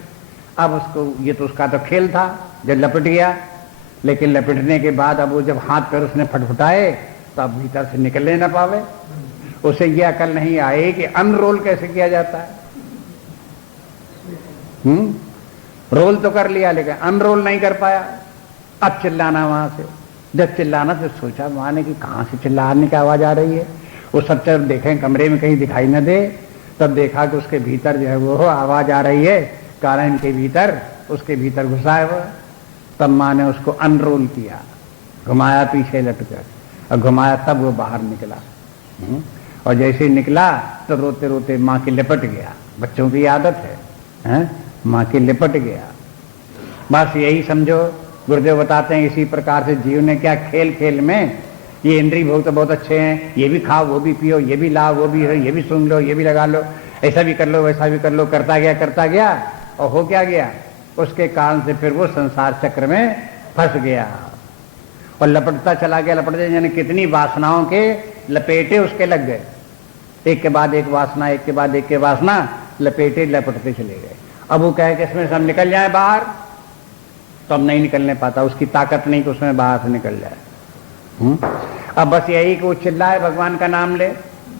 अब उसको, ये तो उसका तो खेल था जब लपट गया, लेकिन लपटने के बाद अब वो जब हाथ पैर उसने फटफटाए तो अब भीतर से निकलने ना पावे। उसे ये अकल नहीं आई कि अनरोल कैसे किया जाता है। रोल तो कर लिया लेकिन अनरोल नहीं कर पाया। अब चिल्लाना वहां से, जब चिल्लाना तो सोचा वहां ने कि कहां से चिल्लाने की आवाज आ रही है। वो सब तरफ देखें कमरे में कहीं दिखाई न दे, तब देखा कि उसके भीतर जो है वो आवाज आ रही है, कालीन के भीतर, उसके भीतर घुसा है वो। तब माँ ने उसको अनरोल किया, घुमाया पीछे लटकर और घुमाया, तब वो बाहर निकला। और जैसे ही निकला तो रोते रोते माँ की लिपट गया। बच्चों की आदत है, माँ की लिपट गया। बस यही समझो, गुरुदेव बताते हैं इसी प्रकार से जीव ने क्या खेल खेल में, ये इंद्रिय भोग तो बहुत अच्छे हैं, ये भी खाओ वो भी पियो, ये भी लाओ वो भी है, ये भी सुन लो ये भी लगा लो, ऐसा भी कर लो वैसा भी कर लो, करता गया और हो क्या गया, उसके कारण से फिर वो संसार चक्र में फंस गया और लपटता चला गया। लपटते यानी कितनी वासनाओं के लपेटे उसके लग गए, एक के बाद एक वासना, एक के बाद एक के वासना लपेटे लपटते चले गए। अब वो कहे कि इसमें सब निकल जाए बाहर, तो अब नहीं निकलने पाता, उसकी ताकत नहीं कि उसमें बाहर से निकल जाए। अब बस यही कि वो चिल्लाए भगवान का नाम ले।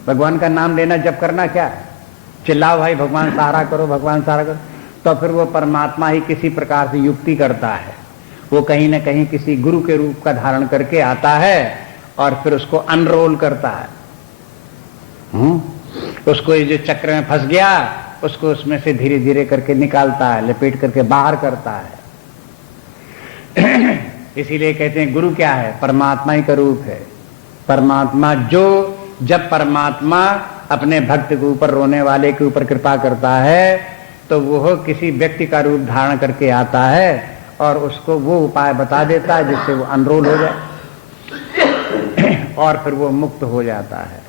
भगवान का नाम लेना जब करना क्या है, चिल्लाओ भाई भगवान सहारा करो, भगवान सहारा करो, तो फिर वो परमात्मा ही किसी प्रकार से युक्ति करता है। वो कहीं ना कहीं किसी गुरु के रूप का धारण करके आता है और फिर उसको अनरोल करता है। उसको ये जो चक्र में फंस गया उसको उसमें से धीरे धीरे करके निकालता है, लपेट करके बाहर करता है। इसीलिए कहते हैं गुरु क्या है? परमात्मा ही का रूप है। परमात्मा जब परमात्मा अपने भक्त के ऊपर, रोने वाले के ऊपर कृपा करता है तो वो किसी व्यक्ति का रूप धारण करके आता है और उसको वो उपाय बता देता है जिससे वो अनरोल हो जाए और फिर वो मुक्त हो जाता है।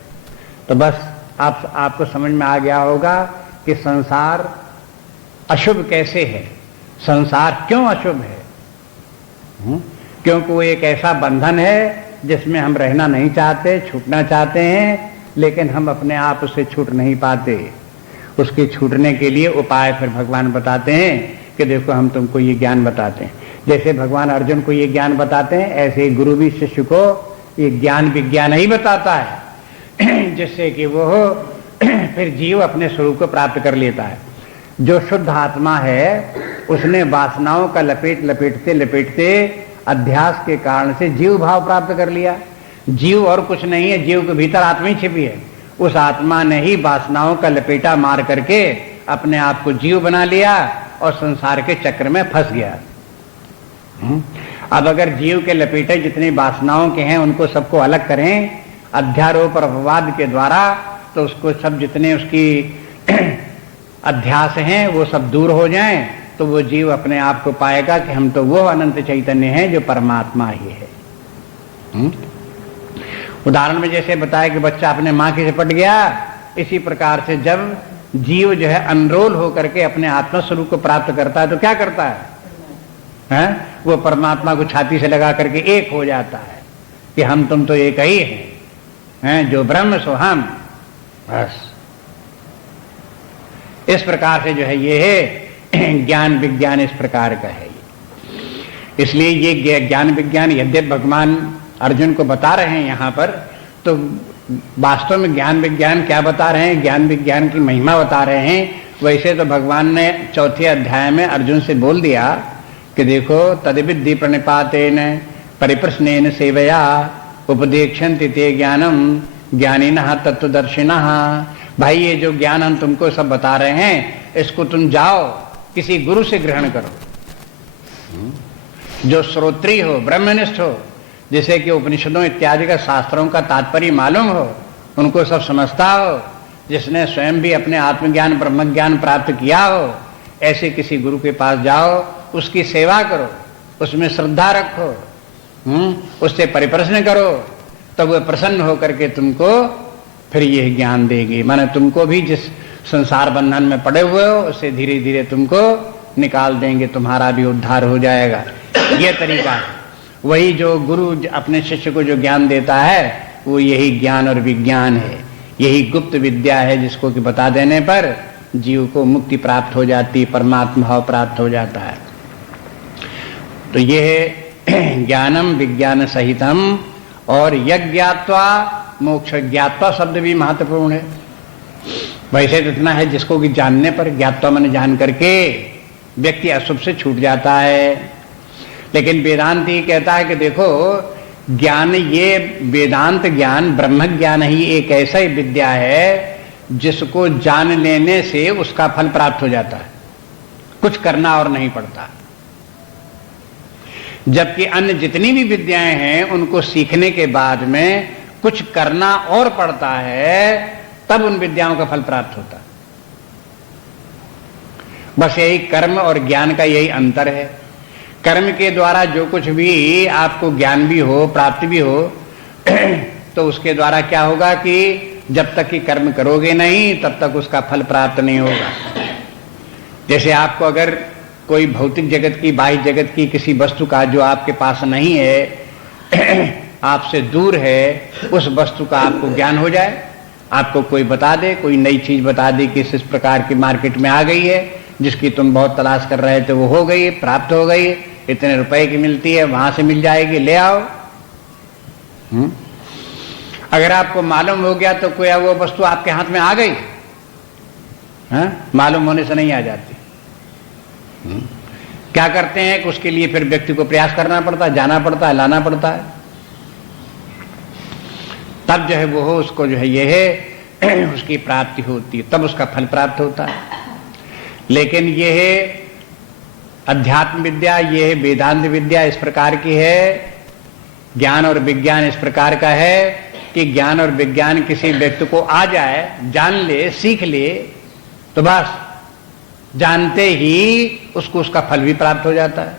तो बस आपको समझ में आ गया होगा कि संसार अशुभ कैसे है, संसार क्यों अशुभ है। क्योंकि वो एक ऐसा बंधन है जिसमें हम रहना नहीं चाहते, छूटना चाहते हैं, लेकिन हम अपने आप उससे छूट नहीं पाते। उसके छूटने के लिए उपाय फिर भगवान बताते हैं कि देखो हम तुमको ये ज्ञान बताते हैं। जैसे भगवान अर्जुन को ये ज्ञान बताते हैं, ऐसे ही गुरु भी शिष्य को ये ज्ञान विज्ञान ही बताता है जिससे कि वो फिर जीव अपने स्वरूप को प्राप्त कर लेता है। जो शुद्ध आत्मा है उसने वासनाओं का लपेटते लपेटते अध्यास के कारण से जीव भाव प्राप्त कर लिया। जीव और कुछ नहीं है, जीव के भीतर आत्मा ही छिपी है। उस आत्मा ने ही वासनाओं का लपेटा मार करके अपने आप को जीव बना लिया और संसार के चक्र में फंस गया। अब अगर जीव के लपेटे जितनी वासनाओं के हैं उनको सबको अलग करें अध्यारोप और अपवाद के द्वारा, तो उसको सब जितने उसकी अध्यास हैं वो सब दूर हो जाएं, तो वो जीव अपने आप को पाएगा कि हम तो वो अनंत चैतन्य हैं जो परमात्मा ही है। उदाहरण में जैसे बताया कि बच्चा अपने माँ की चिपट गया, इसी प्रकार से जब जीव जो है अनरोल होकर के अपने आत्मा स्वरूप को प्राप्त करता है तो क्या करता है? वो परमात्मा को छाती से लगा करके एक हो जाता है कि हम तुम तो एक ही हैं, जो ब्रह्म सो हम। बस इस प्रकार से जो है ये है ज्ञान विज्ञान, इस प्रकार का है। इसलिए ये ज्ञान विज्ञान यद्यपि भगवान अर्जुन को बता रहे हैं यहाँ पर, तो वास्तव में ज्ञान विज्ञान क्या बता रहे हैं? ज्ञान विज्ञान की महिमा बता रहे हैं। वैसे तो भगवान ने 4थे अध्याय में अर्जुन से बोल दिया कि देखो तद्विद्धि प्रणिपातेन परिप्रश्नेन सेवया उपदेक्षन्ति ते ज्ञानम ज्ञानिनः तत्वदर्शिनः। भाई ये जो ज्ञान हम तुमको सब बता रहे हैं इसको तुम जाओ किसी गुरु से ग्रहण करो जो श्रोत्री हो, ब्रह्मनिष्ठ हो, जैसे कि उपनिषदों इत्यादि का शास्त्रों का तात्पर्य मालूम हो, उनको सब समझता हो, जिसने स्वयं भी अपने आत्मज्ञान ब्रह्म ज्ञान प्राप्त किया हो, ऐसे किसी गुरु के पास जाओ, उसकी सेवा करो, उसमें श्रद्धा रखो, उससे परिप्रश्न करो, तब वह प्रसन्न होकर के तुमको फिर यह ज्ञान देगी। माने तुमको भी जिस संसार बंधन में पड़े हुए हो उससे धीरे धीरे तुमको निकाल देंगे, तुम्हारा भी उद्धार हो जाएगा। यह तरीका है। वही जो गुरु अपने शिष्य को जो ज्ञान देता है वो यही ज्ञान और विज्ञान है, यही गुप्त विद्या है जिसको कि बता देने पर जीव को मुक्ति प्राप्त हो जाती, परमात्मा भाव प्राप्त हो जाता है। तो ये है ज्ञानम विज्ञान सहितम। और यज्ञात्वा मोक्ष, ज्ञात्वा शब्द भी महत्वपूर्ण है। वैसे तो इतना है जिसको कि जानने पर, ज्ञात्वा माने जान करके व्यक्ति अशुभ से छूट जाता है। लेकिन वेदांत ये कहता है कि देखो ज्ञान, ये वेदांत ज्ञान ब्रह्म ज्ञान ही एक ऐसा ही विद्या है जिसको जान लेने से उसका फल प्राप्त हो जाता है, कुछ करना और नहीं पड़ता। जबकि अन्य जितनी भी विद्याएं हैं उनको सीखने के बाद में कुछ करना और पड़ता है, तब उन विद्याओं का फल प्राप्त होता है। बस यही कर्म और ज्ञान का यही अंतर है। कर्म के द्वारा जो कुछ भी आपको ज्ञान भी हो, प्राप्ति भी हो, तो उसके द्वारा क्या होगा कि जब तक कि कर्म करोगे नहीं तब तक उसका फल प्राप्त नहीं होगा। जैसे आपको अगर कोई भौतिक जगत की, बाह्य जगत की किसी वस्तु का जो आपके पास नहीं है, आपसे दूर है, उस वस्तु का आपको ज्ञान हो जाए, आपको कोई बता दे, कोई नई चीज बता दे कि इस प्रकार की मार्केट में आ गई है, जिसकी तुम बहुत तलाश कर रहे थे, वो हो गई, प्राप्त हो गई, इतने रुपए की मिलती है, वहां से मिल जाएगी, ले आओ। अगर आपको मालूम हो गया तो कोई वो वस्तु आपके हाथ में आ गई, मालूम होने से नहीं आ जाती। क्या करते हैं कि उसके लिए फिर व्यक्ति को प्रयास करना पड़ता है, जाना पड़ता है, लाना पड़ता है, तब जो है वो हो उसको जो है ये है उसकी प्राप्ति होती है, तब उसका फल प्राप्त होता है। लेकिन ये है अध्यात्म विद्या, ये है वेदांत विद्या इस प्रकार की है, ज्ञान और विज्ञान इस प्रकार का है कि ज्ञान और विज्ञान किसी व्यक्ति को आ जाए, जान ले, सीख ले, तो बस जानते ही उसको उसका फल भी प्राप्त हो जाता है,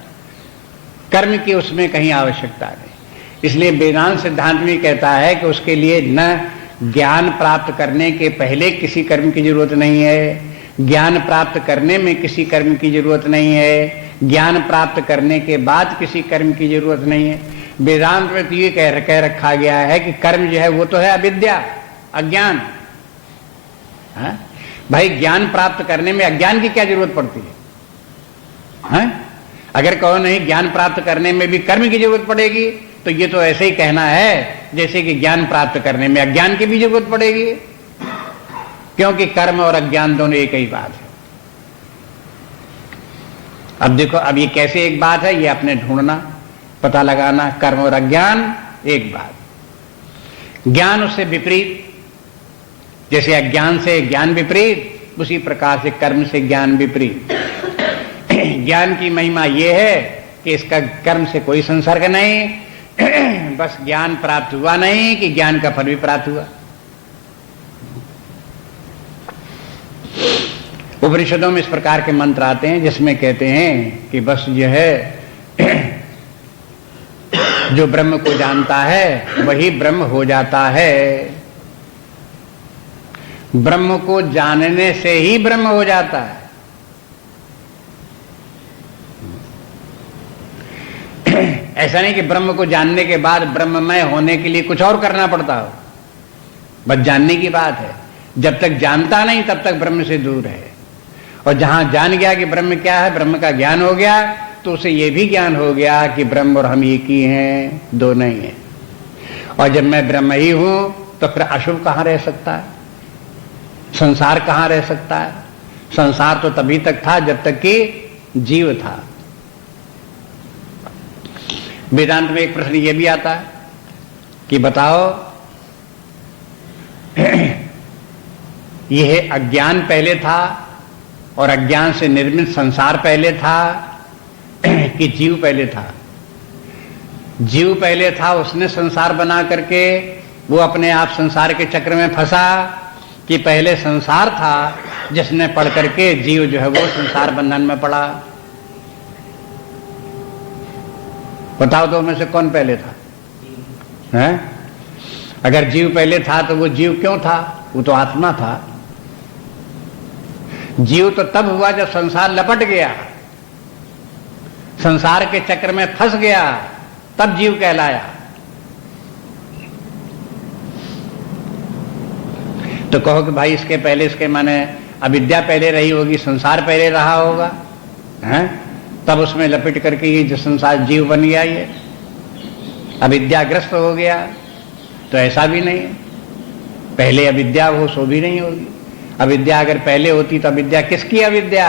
कर्म की उसमें कहीं आवश्यकता नहीं। इसलिए वेदांत सिद्धांत में कहता है कि उसके लिए न ज्ञान प्राप्त करने के पहले किसी कर्म की जरूरत नहीं है, ज्ञान प्राप्त करने में किसी कर्म की जरूरत नहीं है, ज्ञान प्राप्त करने के बाद किसी कर्म की जरूरत नहीं है। वेदांत में तो ये कह रखा गया है कि कर्म जो है वो तो है अविद्या, अज्ञान। भाई ज्ञान प्राप्त करने में अज्ञान की क्या जरूरत पड़ती है? अगर कहो नहीं ज्ञान प्राप्त करने में भी कर्म की जरूरत पड़ेगी, तो ये तो ऐसे ही कहना है जैसे कि ज्ञान प्राप्त करने में अज्ञान की भी जरूरत पड़ेगी, क्योंकि कर्म और अज्ञान दोनों एक ही बात है। अब देखो, अब ये कैसे एक बात है, ये अपने ढूंढना, पता लगाना। कर्म और अज्ञान एक बात, ज्ञान उससे विपरीत, जैसे अज्ञान से ज्ञान विपरीत, उसी प्रकार से कर्म से ज्ञान विपरीत। ज्ञान की महिमा यह है कि इसका कर्म से कोई संसर्ग नहीं, बस ज्ञान प्राप्त हुआ नहीं कि ज्ञान का फल भी प्राप्त हुआ। उपनिषदों में इस प्रकार के मंत्र आते हैं जिसमें कहते हैं कि बस यह है जो ब्रह्म को जानता है वही ब्रह्म हो जाता है, ब्रह्म को जानने से ही ब्रह्म हो जाता है। ऐसा नहीं कि ब्रह्म को जानने के बाद ब्रह्ममय होने के लिए कुछ और करना पड़ता हो, बस जानने की बात है। जब तक जानता नहीं तब तक ब्रह्म से दूर है, और जहां जान गया कि ब्रह्म क्या है, ब्रह्म का ज्ञान हो गया, तो उसे यह भी ज्ञान हो गया कि ब्रह्म और हम एक ही हैं, दो नहीं है। और जब मैं ब्रह्म ही हूं तो फिर अशुभ कहां रह सकता है, संसार कहां रह सकता है? संसार तो तभी तक था जब तक कि जीव था। वेदांत में एक प्रश्न यह भी आता है कि बताओ यह अज्ञान पहले था और अज्ञान से निर्मित संसार पहले था कि जीव पहले था? जीव पहले था, उसने संसार बना करके वो अपने आप संसार के चक्र में फंसा, कि पहले संसार था जिसने पढ़ करके जीव जो है वो संसार बंधन में पड़ा? बताओ दो में से कौन पहले था? हैं? अगर जीव पहले था तो वो जीव क्यों था? वो तो आत्मा था। जीव तो तब हुआ जब संसार लपट गया, संसार के चक्र में फंस गया, तब जीव कहलाया। तो कहो कि भाई इसके पहले, इसके माने अविद्या पहले रही होगी, संसार पहले रहा होगा, हैं? तब उसमें लपेट करके ये जो संसार जीव बन गया, ये अविद्याग्रस्त हो गया। तो ऐसा भी नहीं है, पहले अविद्या हो सो भी नहीं होगी। अविद्या अगर पहले होती तो अविद्या किसकी अविद्या?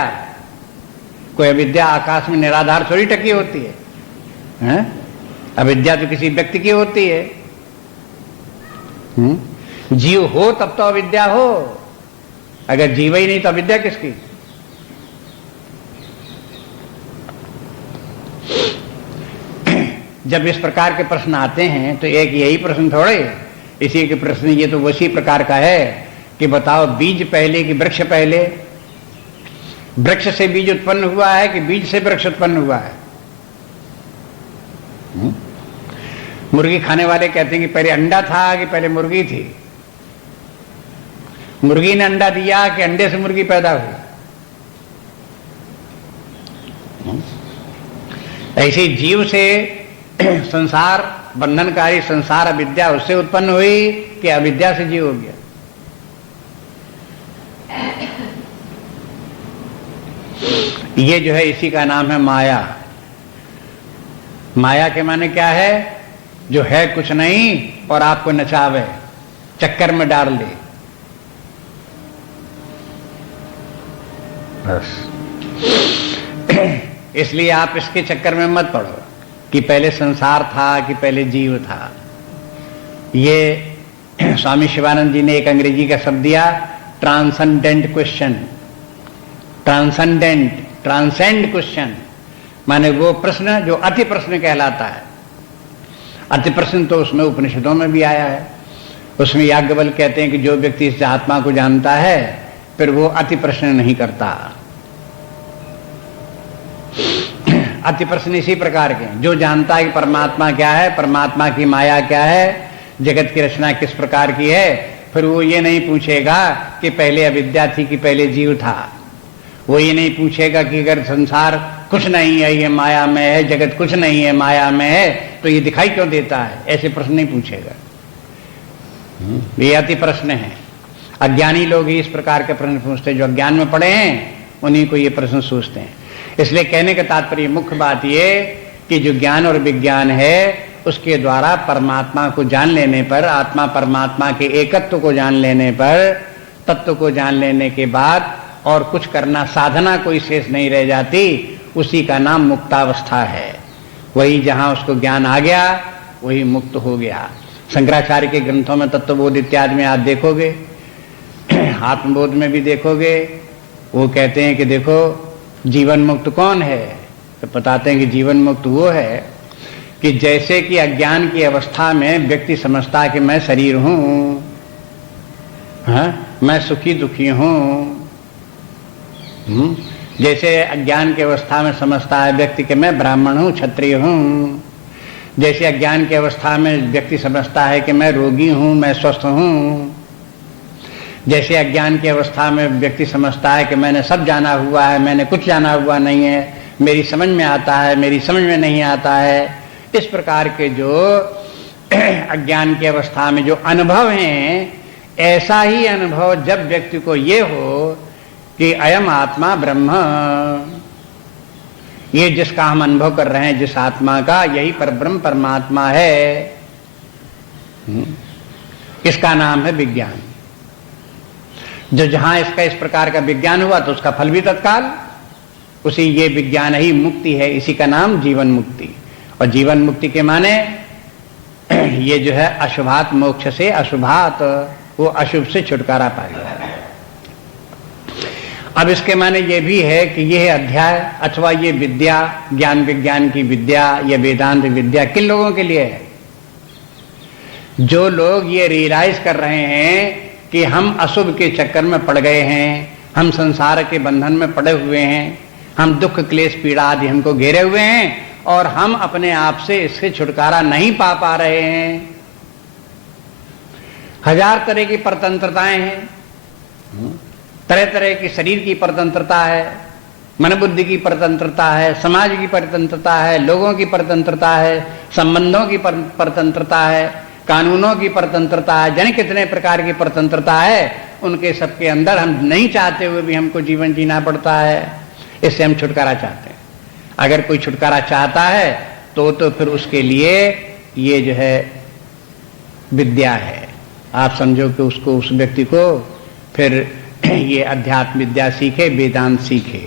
कोई अविद्या आकाश में निराधार थोड़ी टकी होती है, हैं? अविद्या तो किसी व्यक्ति की होती है। जीव हो तब तो अविद्या हो, अगर जीव ही नहीं तो अविद्या किसकी? जब इस प्रकार के प्रश्न आते हैं तो एक यही प्रश्न थोड़े, इसी के प्रश्न ये तो उसी प्रकार का है कि बताओ बीज पहले कि वृक्ष पहले? वृक्ष से बीज उत्पन्न हुआ है कि बीज से वृक्ष उत्पन्न हुआ है? मुर्गी खाने वाले कहते हैं कि पहले अंडा था कि पहले मुर्गी थी? मुर्गी ने अंडा दिया कि अंडे से मुर्गी पैदा हुई? ऐसे जीव से संसार बंधनकारी संसार अविद्या उससे उत्पन्न हुई कि अविद्या से जीव हो गया? ये जो है इसी का नाम है माया। माया के माने क्या है? जो है कुछ नहीं और आपको नचावे, चक्कर में डाल दे। बस। इसलिए आप इसके चक्कर में मत पड़ो कि पहले संसार था कि पहले जीव था। ये स्वामी शिवानंद जी ने एक अंग्रेजी का शब्द दिया, ट्रांसेंडेंट क्वेश्चन। ट्रांसेंड क्वेश्चन माने वो प्रश्न जो अति प्रश्न कहलाता है। अति प्रश्न तो उसमें उपनिषदों में भी आया है। उसमें याज्ञवल्क्य कहते हैं कि जो व्यक्ति इस आत्मा को जानता है फिर वो अति प्रश्न नहीं करता। अति प्रश्न इसी प्रकार के, जो जानता है कि परमात्मा क्या है, परमात्मा की माया क्या है, जगत की रचना किस प्रकार की है, फिर वो ये नहीं पूछेगा कि पहले अविद्या थी कि पहले जीव था। वो ये नहीं पूछेगा कि अगर संसार कुछ नहीं है, ये माया में है, जगत कुछ नहीं है, माया में है, तो ये दिखाई क्यों देता है, ऐसे प्रश्न नहीं पूछेगा। ये अति प्रश्न है। अज्ञानी लोग ही इस प्रकार के प्रश्न पूछते हैं। जो अज्ञान में पड़े हैं उन्हीं को ये प्रश्न सोचते हैं। इसलिए कहने का तात्पर्य मुख्य बात ये कि जो ज्ञान और विज्ञान है उसके द्वारा परमात्मा को जान लेने पर, आत्मा परमात्मा के एकत्व को जान लेने पर, तत्व को जान लेने के बाद और कुछ करना, साधना कोई शेष नहीं रह जाती, उसी का नाम मुक्तावस्था है। वही जहां उसको ज्ञान आ गया वही मुक्त हो गया। शंकराचार्य के ग्रंथों में तत्वबोध इत्यादि में आप देखोगे, आत्मबोध में भी देखोगे, वो कहते हैं कि देखो जीवन मुक्त कौन है, तो बताते हैं कि जीवन मुक्त वो है कि जैसे कि अज्ञान की अवस्था में व्यक्ति समझता है कि मैं शरीर हूं, मैं सुखी दुखी हूं, जैसे अज्ञान की अवस्था में समझता है व्यक्ति कि मैं ब्राह्मण हूं, क्षत्रिय हूं, जैसे अज्ञान की अवस्था में व्यक्ति समझता है कि मैं रोगी हूं, मैं स्वस्थ हूं, जैसे अज्ञान की अवस्था में व्यक्ति समझता है कि मैंने सब जाना हुआ है, मैंने कुछ जाना हुआ नहीं है, मेरी समझ में आता है, मेरी समझ में नहीं आता है, इस प्रकार के जो अज्ञान की अवस्था में जो अनुभव हैं, ऐसा ही अनुभव जब व्यक्ति को ये हो कि अयम आत्मा ब्रह्म, ये जिसका हम अनुभव कर रहे हैं, जिस आत्मा का, यही परब्रह्म परमात्मा है, इसका नाम है विज्ञान। जो जहां इसका इस प्रकार का विज्ञान हुआ तो उसका फल भी तत्काल उसी, ये विज्ञान ही मुक्ति है, इसी का नाम जीवन मुक्ति। और जीवन मुक्ति के माने ये जो है अशुभात मोक्ष से अशुभात, वो अशुभ से छुटकारा पाएगा। अब इसके माने ये भी है कि यह अध्याय अथवा ये विद्या, ज्ञान विज्ञान की विद्या या वेदांत विद्या किन लोगों के लिए है? जो लोग ये रियलाइज कर रहे हैं कि हम अशुभ के चक्कर में पड़ गए हैं, हम संसार के बंधन में पड़े हुए हैं, हम दुख क्लेश पीड़ा आदि हमको घेरे हुए हैं और हम अपने आप से इससे छुटकारा नहीं पा रहे हैं। हजार तरह की परतंत्रताएं हैं, तरह तरह की शरीर की परतंत्रता है, मन बुद्धि की परतंत्रता है, समाज की परतंत्रता है, लोगों की परतंत्रता है, संबंधों की परतंत्रता है, कानूनों की परतंत्रता है, जाने कितने प्रकार की परतंत्रता है। उनके सबके अंदर हम नहीं चाहते हुए भी हमको जीवन जीना पड़ता है। इससे हम छुटकारा चाहते हैं। अगर कोई छुटकारा चाहता है तो फिर उसके लिए ये जो है विद्या है। आप समझो कि उसको, उस व्यक्ति को फिर ये अध्यात्म विद्या सीखे, वेदांत सीखे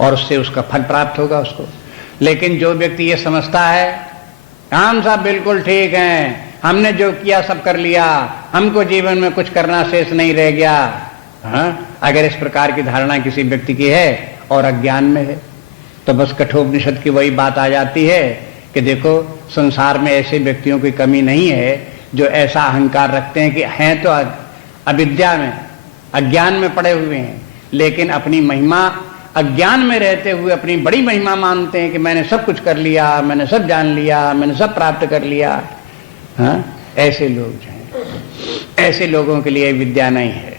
और उससे उसका फल प्राप्त होगा उसको। लेकिन जो व्यक्ति ये समझता है हम सब बिल्कुल ठीक हैं, हमने जो किया सब कर लिया, हमको जीवन में कुछ करना शेष नहीं रह गया, अगर इस प्रकार की धारणा किसी व्यक्ति की है और अज्ञान में है तो बस कठोपनिषद की वही बात आ जाती है कि देखो संसार में ऐसे व्यक्तियों की कमी नहीं है जो ऐसा अहंकार रखते हैं कि हैं तो अविद्या में, अज्ञान में पड़े हुए हैं, लेकिन अपनी महिमा, अज्ञान में रहते हुए अपनी बड़ी महिमा मानते हैं कि मैंने सब कुछ कर लिया, मैंने सब जान लिया, मैंने सब प्राप्त कर लिया। ऐसे लोग हैं, ऐसे लोगों के लिए विद्या नहीं है।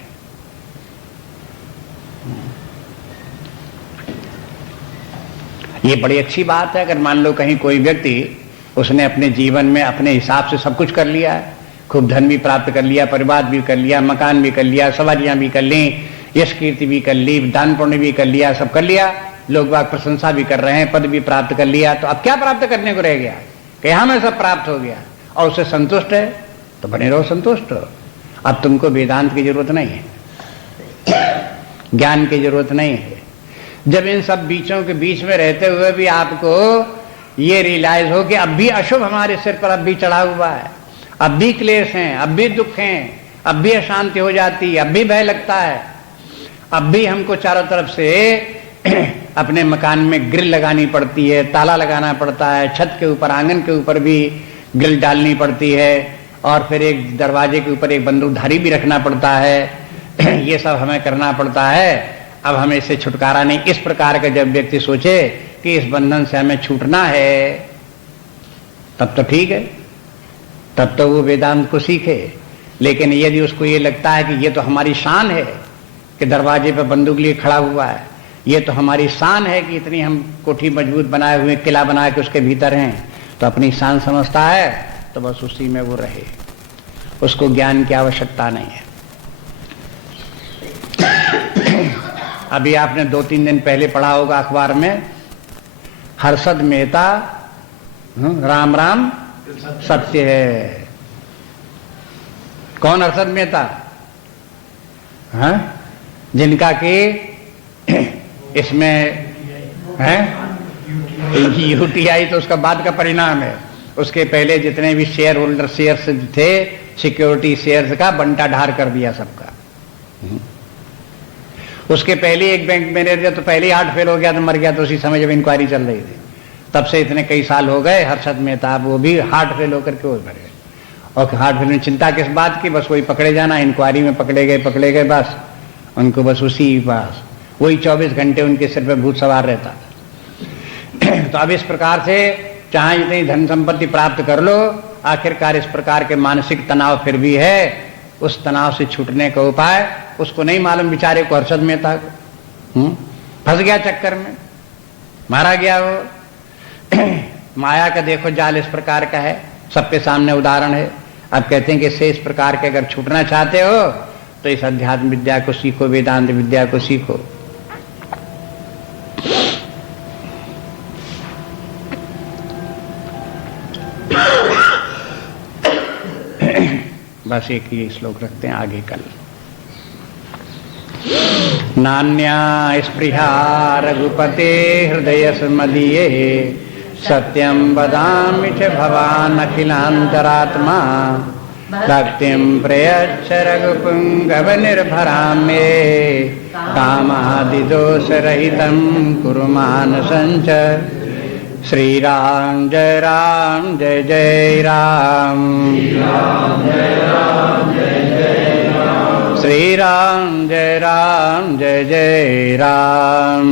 ये बड़ी अच्छी बात है। अगर मान लो कहीं कोई व्यक्ति, उसने अपने जीवन में अपने हिसाब से सब कुछ कर लिया है, खूब धन भी प्राप्त कर लिया, परिवार भी कर लिया, मकान भी कर लिया, सवारियां भी कर ली, यश कीर्ति भी कर ली, दान पुण्य भी कर लिया, सब कर लिया, लोग बाग प्रशंसा भी कर रहे हैं, पद भी प्राप्त कर लिया, तो अब क्या प्राप्त करने को रह गया कि हमें सब प्राप्त हो गया और उससे संतुष्ट है तो बने रहो संतुष्ट। अब तुमको वेदांत की जरूरत नहीं है। ज्ञान की जरूरत नहीं है। जब इन सब बीचों के बीच में रहते हुए भी आपको ये रियलाइज हो कि अब भी अशुभ हमारे सिर पर अब भी चढ़ा हुआ है, अब भी क्लेश हैं, अब भी दुख हैं, अब भी अशांति हो जाती है, अब भी भय लगता है, अब भी हमको चारों तरफ से अपने मकान में ग्रिल लगानी पड़ती है, ताला लगाना पड़ता है, छत के ऊपर आंगन के ऊपर भी ग्रिल डालनी पड़ती है, और फिर एक दरवाजे के ऊपर एक बंदूकधारी भी रखना पड़ता है। ये सब हमें करना पड़ता है। अब हमें इससे छुटकारा नहीं। इस प्रकार का जब व्यक्ति सोचे कि इस बंधन से हमें छूटना है, तब तो ठीक है, तब तो वो वेदांत को सीखे। लेकिन यदि उसको ये लगता है कि ये तो हमारी शान है कि दरवाजे पर बंदूक लिए खड़ा हुआ है, ये तो हमारी शान है कि इतनी हम कोठी मजबूत बनाए हुए, किला बना के उसके भीतर हैं, तो अपनी शान समझता है, तो बस उसी में वो रहे, उसको ज्ञान की आवश्यकता नहीं है। अभी आपने 2-3 दिन पहले पढ़ा होगा अखबार में, हर्षद मेहता राम राम सत्य है। कौन हर्षद मेहता? हाँ, जिनका कि इसमें है यूटीआई, तो उसका बाद का परिणाम है। उसके पहले जितने भी शेयर होल्डर शेयर्स थे, सिक्योरिटी शेयर्स का बंटा ढार कर दिया सबका। उसके पहले एक बैंक मैनेजर तो पहले ही हार्ट फेल हो गया, तो मर गया, तो उसी समय जब इंक्वायरी चल रही थी, तब से इतने कई साल हो गए। हर्षद मेहता वो भी हार्ट फेल होकर के मर गए। और हार्ट फेल में चिंता किस बात की, बस वही पकड़े जाना, इंक्वायरी में पकड़े गए, बस उनको बस उसी पास वही 24 घंटे उनके सिर पे भूत सवार रहता। तो अब इस प्रकार से चाहे जितनी धन संपत्ति प्राप्त कर लो, आखिरकार इस प्रकार के मानसिक तनाव फिर भी है। उस तनाव से छूटने का उपाय उसको नहीं मालूम, बेचारे को, हर्षद मेहता को। फंस गया चक्कर में, मारा गया वो। माया का देखो जाल इस प्रकार का है, सबके सामने उदाहरण है। अब कहते हैं कि इससे इस प्रकार के अगर छूटना चाहते हो तो इस अध्यात्म विद्या को सीखो, वेदांत विद्या को सीखो। बस एक ही श्लोक रखते हैं, आगे कल। नान्या स्पृहा रघुपते हृदय मदीये, सत्यं वदामि च भवान् अखिलान्तरात्मा, भक्तिं प्रयच्छ रघुपुङ्गव निर्भरां मे, कामादिदोषरहितं कुरु मानसं च। श्री राम जय राम जय जय राम, श्री राम जय राम जय जय राम,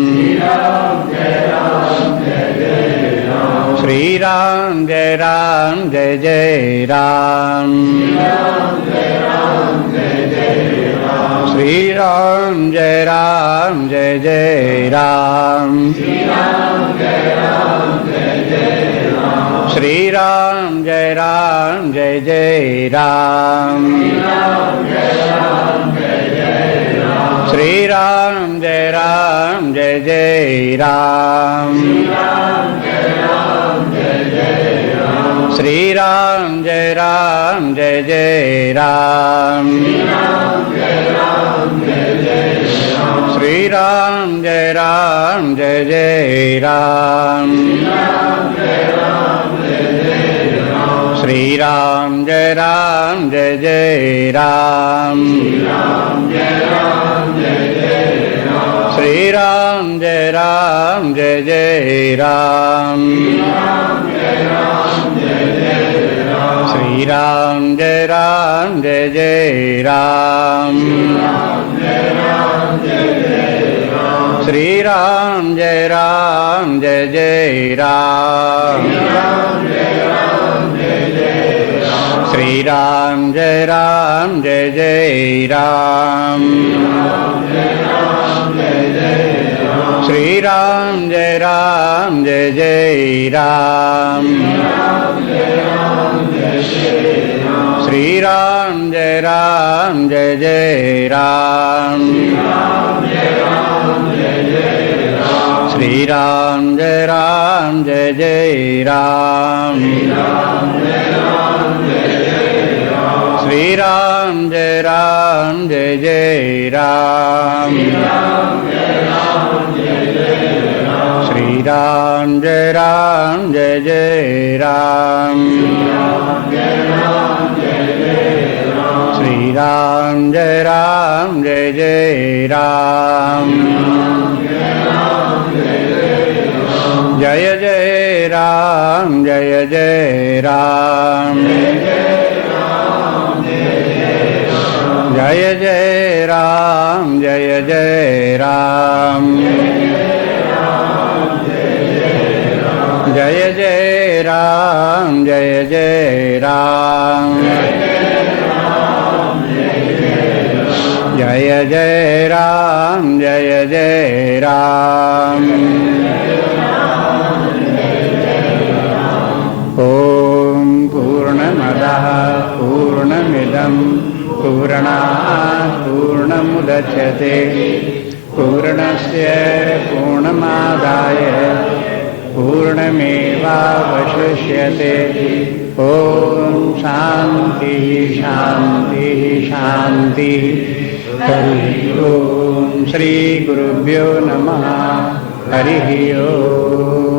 श्री राम जय राम जय जय राम, श्री राम जय राम जय जय राम, श्री राम जय राम जय जय राम, श्री राम जय राम जय जय राम, श्री राम जय राम जय जय राम, श्री राम जय राम जय जय राम, श्री राम जय राम जय जय राम, श्री राम जय राम जय जय राम, श्री राम जय राम जय जय राम, श्री राम जय राम जय जय राम, श्री राम जय राम जय जय राम, श्री राम जय राम जय जय राम, श्री राम जय राम जय जय राम, श्री राम जय राम जय जय राम, श्री राम जय राम जय जय राम, श्री राम जय राम जय जय राम, श्री राम जय राम जय जय राम, श्री राम जय राम जय जय राम, जय जय राम जय जय राम, जय जय राम जय जय राम, जय जय राम जय जय राम, जय जय राम जय जय राम। ओम पूर्णमदः पूर्णमिदं पूर्णात् पूर्णमुदच्यते पूर्णस्य पूर्णमादाय पूर्णमेवावशिष्यते। ओम शांति शांति शांति। हरि ओम। श्री गुरुभ्यो नमः। हरि ओम।